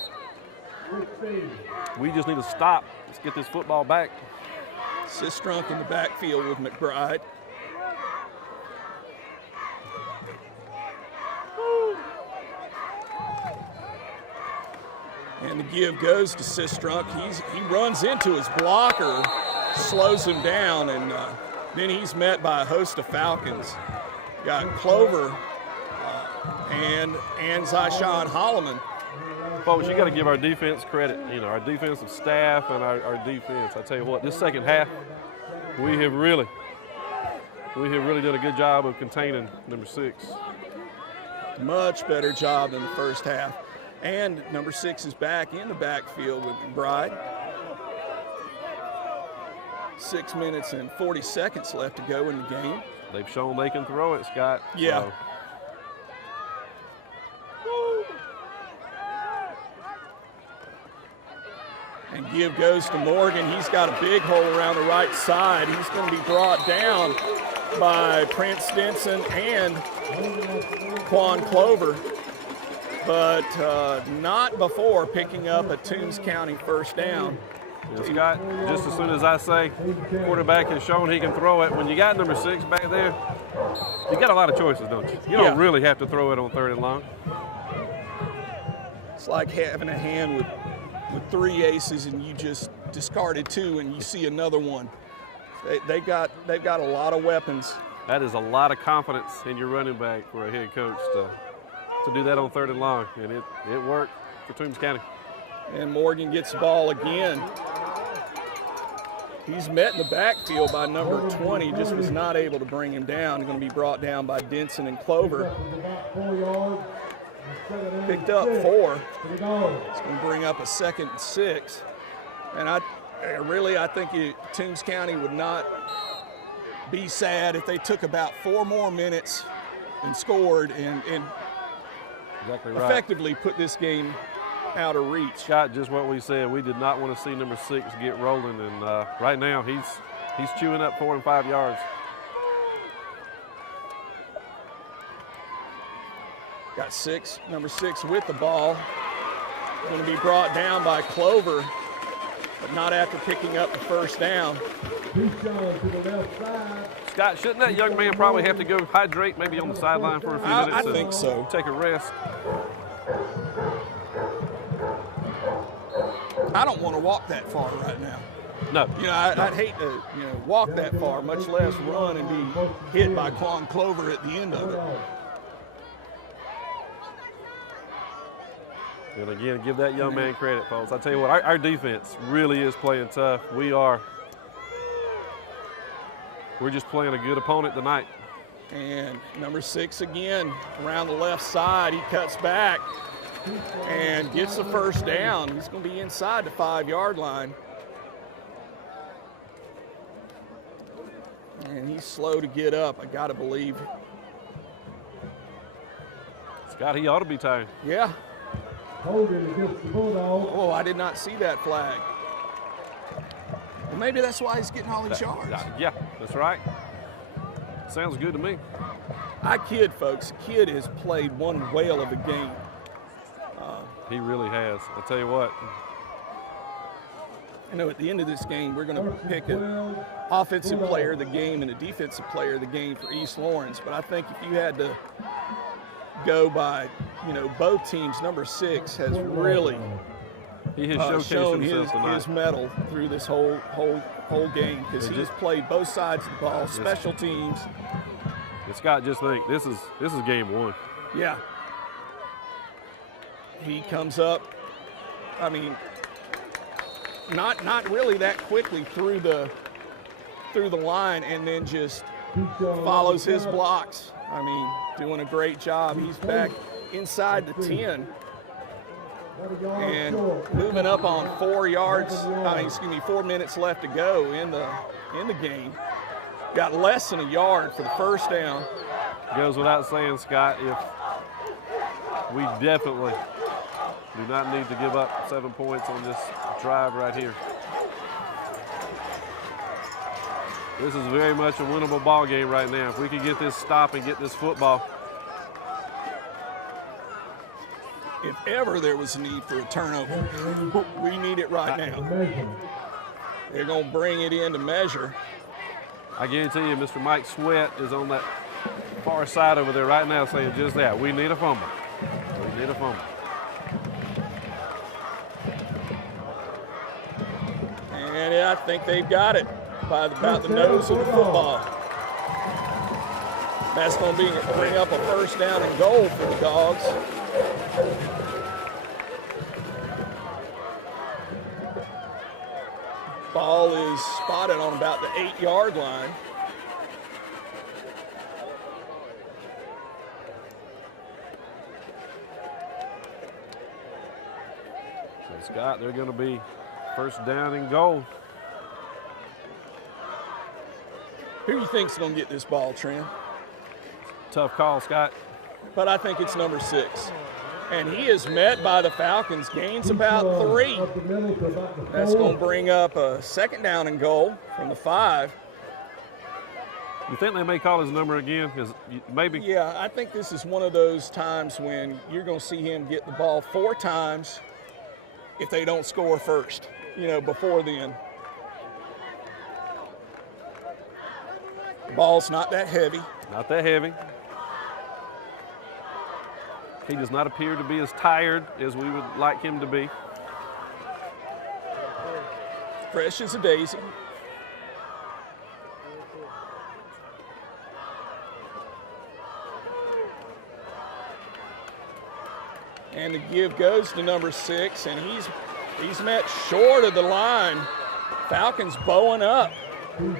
we just need to stop. Let's get this football back. Sistrunk in the backfield with McBride. And the give goes to Sistrunk. He runs into his blocker, slows him down, and then he's met by a host of Falcons. Got Clover and Zyshawn Holloman. Folks, you got to give our defense credit. You know, our defensive staff and our defense. I tell you what, this second half, we have really done a good job of containing number 6. Much better job than the first half. And number 6 is back in the backfield with McBride. 6 minutes and 40 seconds left to go in the game. They've shown they can throw it, Scott. Yeah. So. And give goes to Morgan. He's got a big hole around the right side. He's going to be brought down by Prince Denson and Quan Clover, but not before picking up a Toombs County first down. Yeah, Scott, just as soon as I say quarterback has shown he can throw it, when you got number 6 back there, you got a lot of choices, don't you? You don't really have to throw it on 3rd and long. It's like having a hand with 3 aces and you just discarded 2 and you see another one. They've got a lot of weapons. That is a lot of confidence in your running back for a head coach to do that on 3rd and long, and it worked for Toombs County. And Morgan gets the ball again. He's met in the backfield by number 20, just was not able to bring him down. Going to be brought down by Denson and Clover. Picked up 4. It's going to bring up a 2nd and 6. And I think Toombs County would not be sad if they took about 4 more minutes and scored and exactly right. Effectively put this game out of reach. Scott, just what we said, we did not want to see number 6 get rolling, and right now he's chewing up 4 and 5 yards. Got number 6 with the ball. Going to be brought down by Clover, but not after picking up the first down. Scott, shouldn't that young man probably have to go hydrate maybe on the sideline for a few minutes? I think so. Take a rest. I don't want to walk that far right now. No. You know, I'd hate to, walk that far, much less run and be hit by Quan Clover at the end of it. And again, give that young man credit, folks. I tell you what, our defense really is playing tough. We're just playing a good opponent tonight. And number 6 again, around the left side, he cuts back and gets the first down. He's going to be inside the 5-yard line. And he's slow to get up, I got to believe. Scott, he ought to be tired. Yeah. Holding against the Bulldogs. Oh, I did not see that flag. Well, maybe that's why he's getting all these yards. Yeah, that's right. Sounds good to me. I kid, folks. Kid has played one whale of a game. He really has. I'll tell you what. I know at the end of this game, we're going to pick an offensive player of the game and a defensive player of the game for East Lawrence. But I think if you had to go by, both teams, number 6 has really he has shown himself his mettle through this whole game because he's played both sides of the ball, special teams. Scott, just think this is game 1. Yeah. He comes up. I mean, not really that quickly through the line, and then just follows his blocks. I mean, doing a great job. He's back inside the 10 and moving up on 4 minutes left to go in the game. Got less than a yard for the first down. Goes without saying, Scott, if we definitely do not need to give up 7 points on this drive right here. This is very much a winnable ball game right now. If we can get this stop and get this football. If ever there was a need for a turnover, we need it right now. They're going to bring it in to measure. I guarantee you Mr. Mike Sweat is on that far side over there right now saying just that. We need a fumble. We need a fumble. And I think they've got it by about the nose of the football. That's going to bring up a first down and goal for the Dogs. Ball is spotted on about the 8-yard line. So Scott, they're going to be first down and goal. Who do you think is going to get this ball, Trent? Tough call, Scott. But I think it's number 6. And he is met by the Falcons, gains about 3. That's going to bring up a second down and goal from the 5. You think they may call his number again? Because maybe. Yeah, I think this is one of those times when you're going to see him get the ball 4 times if they don't score first, before then. The ball's not that heavy. Not that heavy. He does not appear to be as tired as we would like him to be. Fresh as a daisy. And the give goes to number 6, and he's met short of the line. Falcons bowing up.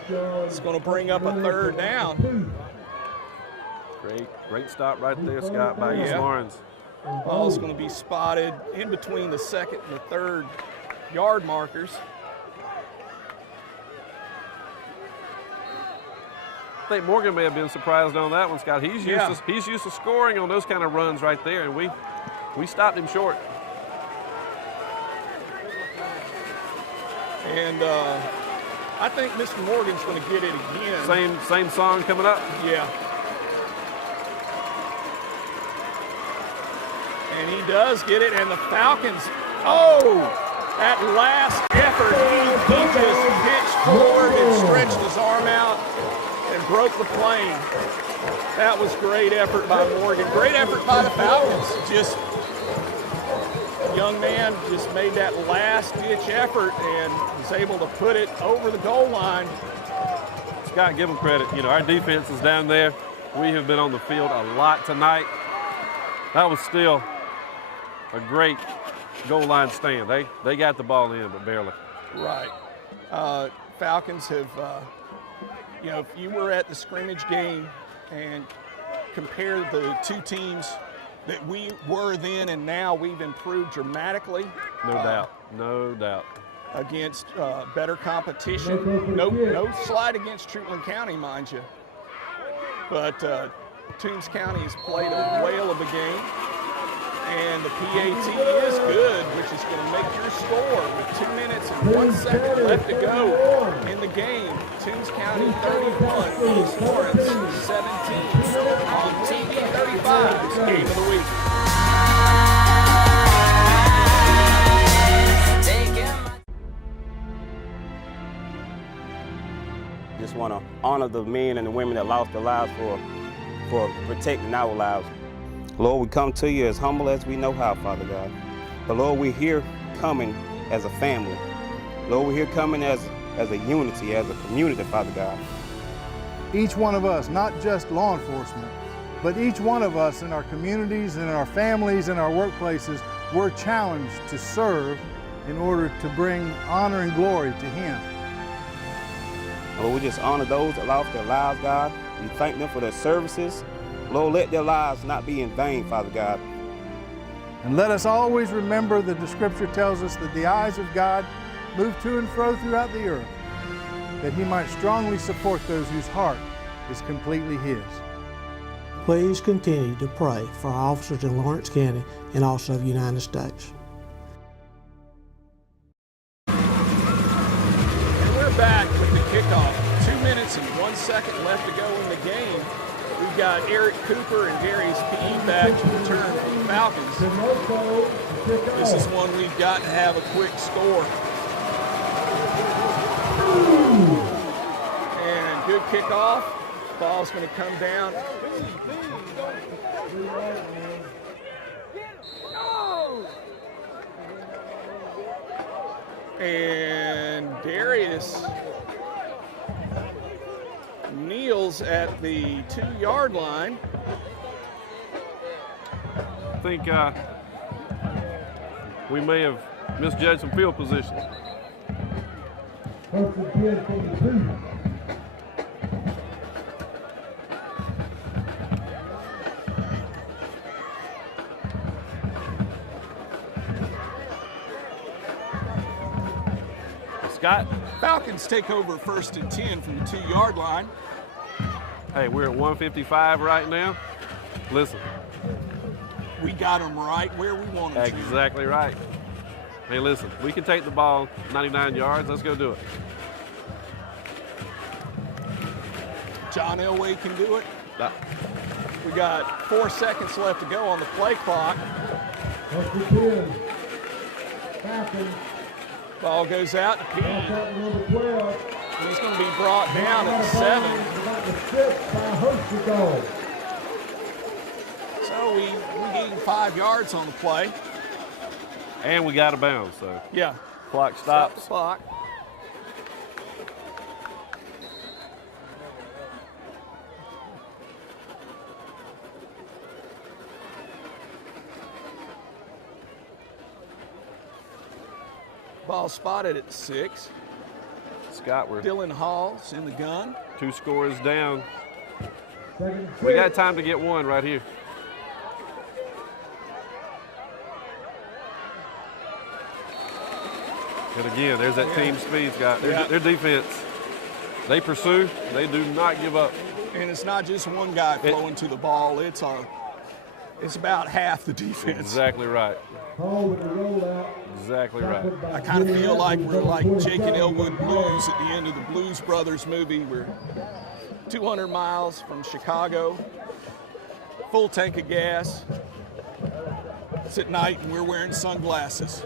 It's going to bring up a third down. Great stop right there, Scott, by East Lawrence. Ball's going to be spotted in between the 2nd and the 3rd yard markers. I think Morgan may have been surprised on that one, Scott. He's used to scoring on those kind of runs right there, and we stopped him short. And I think Mr. Morgan's going to get it again. Same song coming up? Yeah. And he does get it, and the Falcons, at last effort, he just pitched forward and stretched his arm out and broke the plane. That was great effort by Morgan. Great effort by the Falcons. Just young man just made that last-ditch effort and was able to put it over the goal line. Scott, give him credit. Our defense is down there. We have been on the field a lot tonight. That was still a great goal line stand. They got the ball in, but barely. Right. Falcons have, if you were at the scrimmage game and compare the two teams that we were then and now, we've improved dramatically. No doubt. Against better competition. No slight against Toombs County, mind you. But Toombs County has played a whale of a game. And the PAT is good, which is going to make your score with 2 minutes and 1 second left to go in the game. Toombs County 31, East Lawrence 17. On TV 35, Game of the Week. Just want to honor the men and the women that lost their lives for protecting our lives. Lord, we come to you as humble as we know how, Father God. But Lord, we're here coming as a family. Lord, we're here coming as a unity, as a community, Father God. Each one of us, not just law enforcement, but each one of us in our communities, in our families, in our workplaces, we're challenged to serve in order to bring honor and glory to Him. Lord, we just honor those that lost their lives, God. We thank them for their services. Lord, let their lives not be in vain, Father God. And let us always remember that the Scripture tells us that the eyes of God move to and fro throughout the earth, that He might strongly support those whose heart is completely His. Please continue to pray for our officers in Lawrence County and also the United States. And we're back with the kickoff. 2 minutes and 1 second left to go in the game. We've got Eric Cooper and Darius P. back to return for the Falcons. This is one we've got to have a quick score. And good kickoff. Ball's going to come down. And Darius kneels at the 2-yard line. I think we may have misjudged some field position. Scott? Falcons take over 1st and 10 from the 2-yard line. Hey, we're at 155 right now. Listen. We got them right where we want them to. Exactly right. Hey, listen, we can take the ball 99 yards. Let's go do it. John Elway can do it. We got 4 seconds left to go on the play clock. Ball goes out to P. He's going to be brought down at 7. So we gained 5 yards on the play. And we got a bounce, so. Yeah. Clock stops. Stop the clock. Ball spotted at 6. Scott, we're Dylan Hall's in the gun. 2 scores down. We got time to get one right here. And again, there's that team speed, Scott. Their defense. They pursue. They do not give up. And it's not just one guy throwing to the ball. It's about half the defense. Exactly right. Exactly right. I kind of feel like we're like Jake and Elwood Blues at the end of the Blues Brothers movie. We're 200 miles from Chicago, full tank of gas. It's at night and we're wearing sunglasses.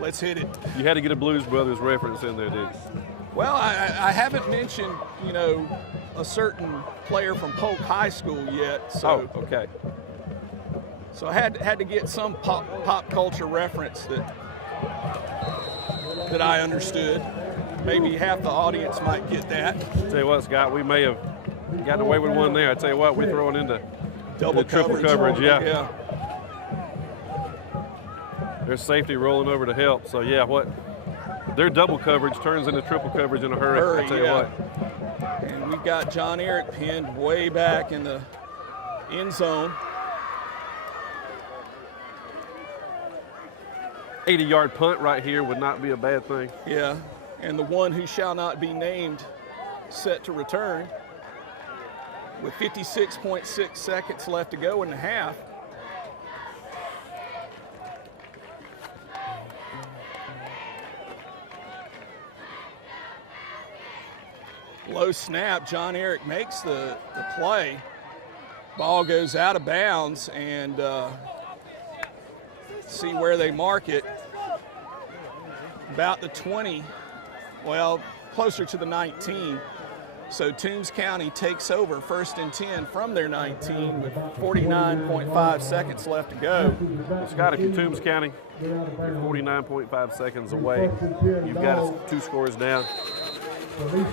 Let's hit it. You had to get a Blues Brothers reference in there, didn't you? Well, I haven't mentioned, a certain player from Polk High School yet. So, oh, okay. So I had to get some pop culture reference that I understood. Maybe half the audience might get that. Tell you what, Scott, we may have gotten away with one there. I tell you what, we're throwing into triple coverage. Yeah. There's safety rolling over to help. So yeah, their double coverage turns into triple coverage in a hurry. I tell you what. And we've got John Eric pinned way back in the end zone. 80-yard punt right here would not be a bad thing. Yeah, and the one who shall not be named set to return with 56.6 seconds left to go in the half. Low snap, John Eric makes the play. Ball goes out of bounds, and see where they mark it. About the 20, well, closer to the 19. So Toombs County takes over 1st and 10 from their 19 with 49.5 seconds left to go. Scott, if you're Toombs County, you're 49.5 seconds away. You've got us 2 scores down.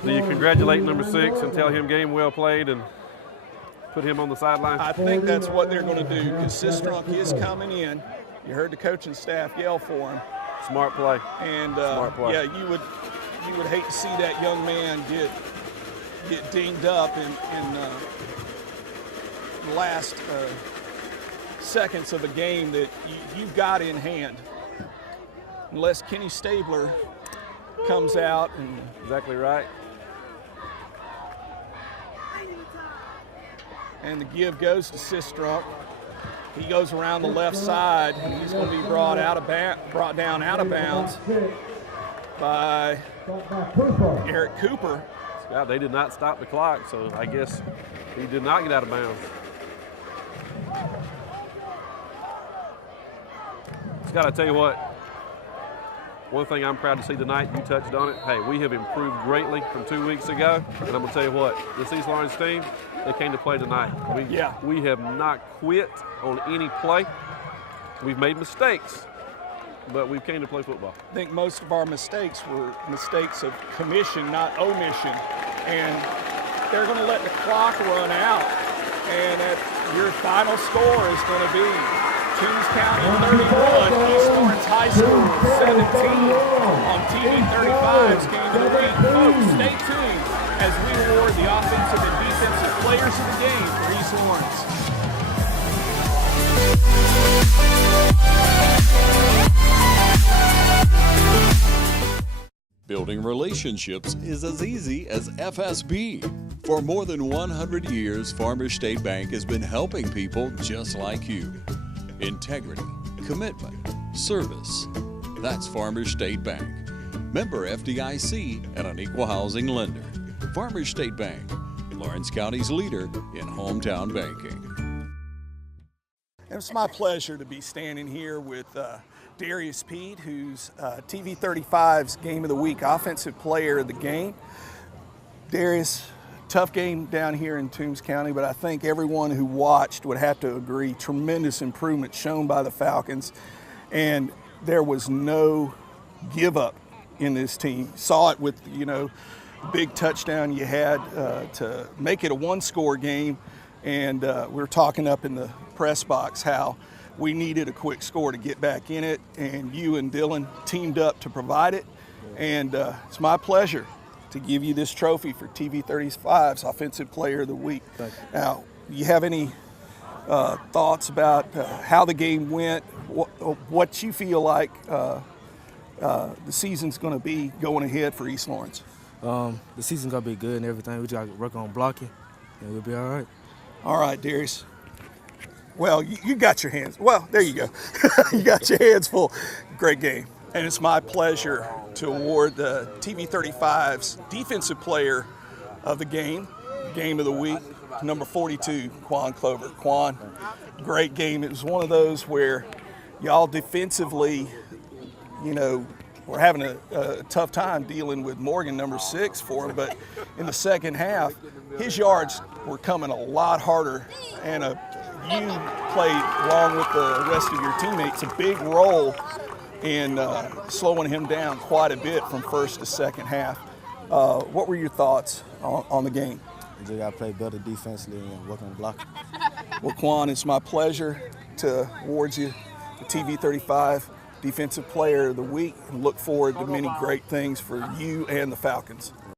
Do you congratulate number 6 and tell him game well played and put him on the sideline? I think that's what they're going to do, because Sistrunk is coming in. You heard the coaching staff yell for him. Smart play. And Smart play. Yeah, you would hate to see that young man get dinged up in the last seconds of a game that you've got in hand. Unless Kenny Stabler comes out. And exactly right. And the give goes to Sistrunk. He goes around the left side, and he's going to be brought down out of bounds by Eric Cooper. Scott, they did not stop the clock, so I guess he did not get out of bounds. Scott, I tell you what, one thing I'm proud to see tonight, you touched on it. Hey, we have improved greatly from 2 weeks ago, and I'm going to tell you what, this East Lawrence team, they came to play tonight. We have not quit on any play. We've made mistakes, but we came to play football. I think most of our mistakes were mistakes of commission, not omission. And they're going to let the clock run out. And your final score is going to be Toombs County 31, East Lawrence High School 17 on TV 35's Game of the Week. Folks, stay tuned as we award the offensive and defensive players of the game for East Lawrence. Building relationships is as easy as FSB. For more than 100 years, Farmers State Bank has been helping people just like you. Integrity, commitment, service. That's Farmers State Bank. Member FDIC and an equal housing lender. Farmers State Bank, Lawrence County's leader in hometown banking. It's my pleasure to be standing here with Darius Pete, who's TV 35's Game of the Week Offensive Player of the Game. Darius, tough game down here in Toombs County, but I think everyone who watched would have to agree, tremendous improvement shown by the Falcons, and there was no give up in this team. Saw it with, big touchdown you had to make it a one-score game, and we were talking up in the press box how we needed a quick score to get back in it, and you and Dylan teamed up to provide it, and it's my pleasure to give you this trophy for TV 35's Offensive Player of the Week. Now, you have any thoughts about how the game went, what you feel like the season's going to be going ahead for East Lawrence? The season's going to be good and everything. We just got to work on blocking, and we'll be all right. All right, Darius. Well, you got your hands. Well, there you go. You got your hands full. Great game. And it's my pleasure to award the TV 35's Defensive Player of the Game, Game of the Week, number 42, Quan Clover. Quan, great game. It was one of those where y'all defensively, we're having a tough time dealing with Morgan, number 6, for him. But in the second half, his yards were coming a lot harder, and you played, along with the rest of your teammates, a big role in slowing him down quite a bit from first to second half. What were your thoughts on the game? We just got to play better defensively and work on blocking. Well, Quan, it's my pleasure to award you the TV 35 Defensive Player of the Week, and look forward to many great things for you and the Falcons.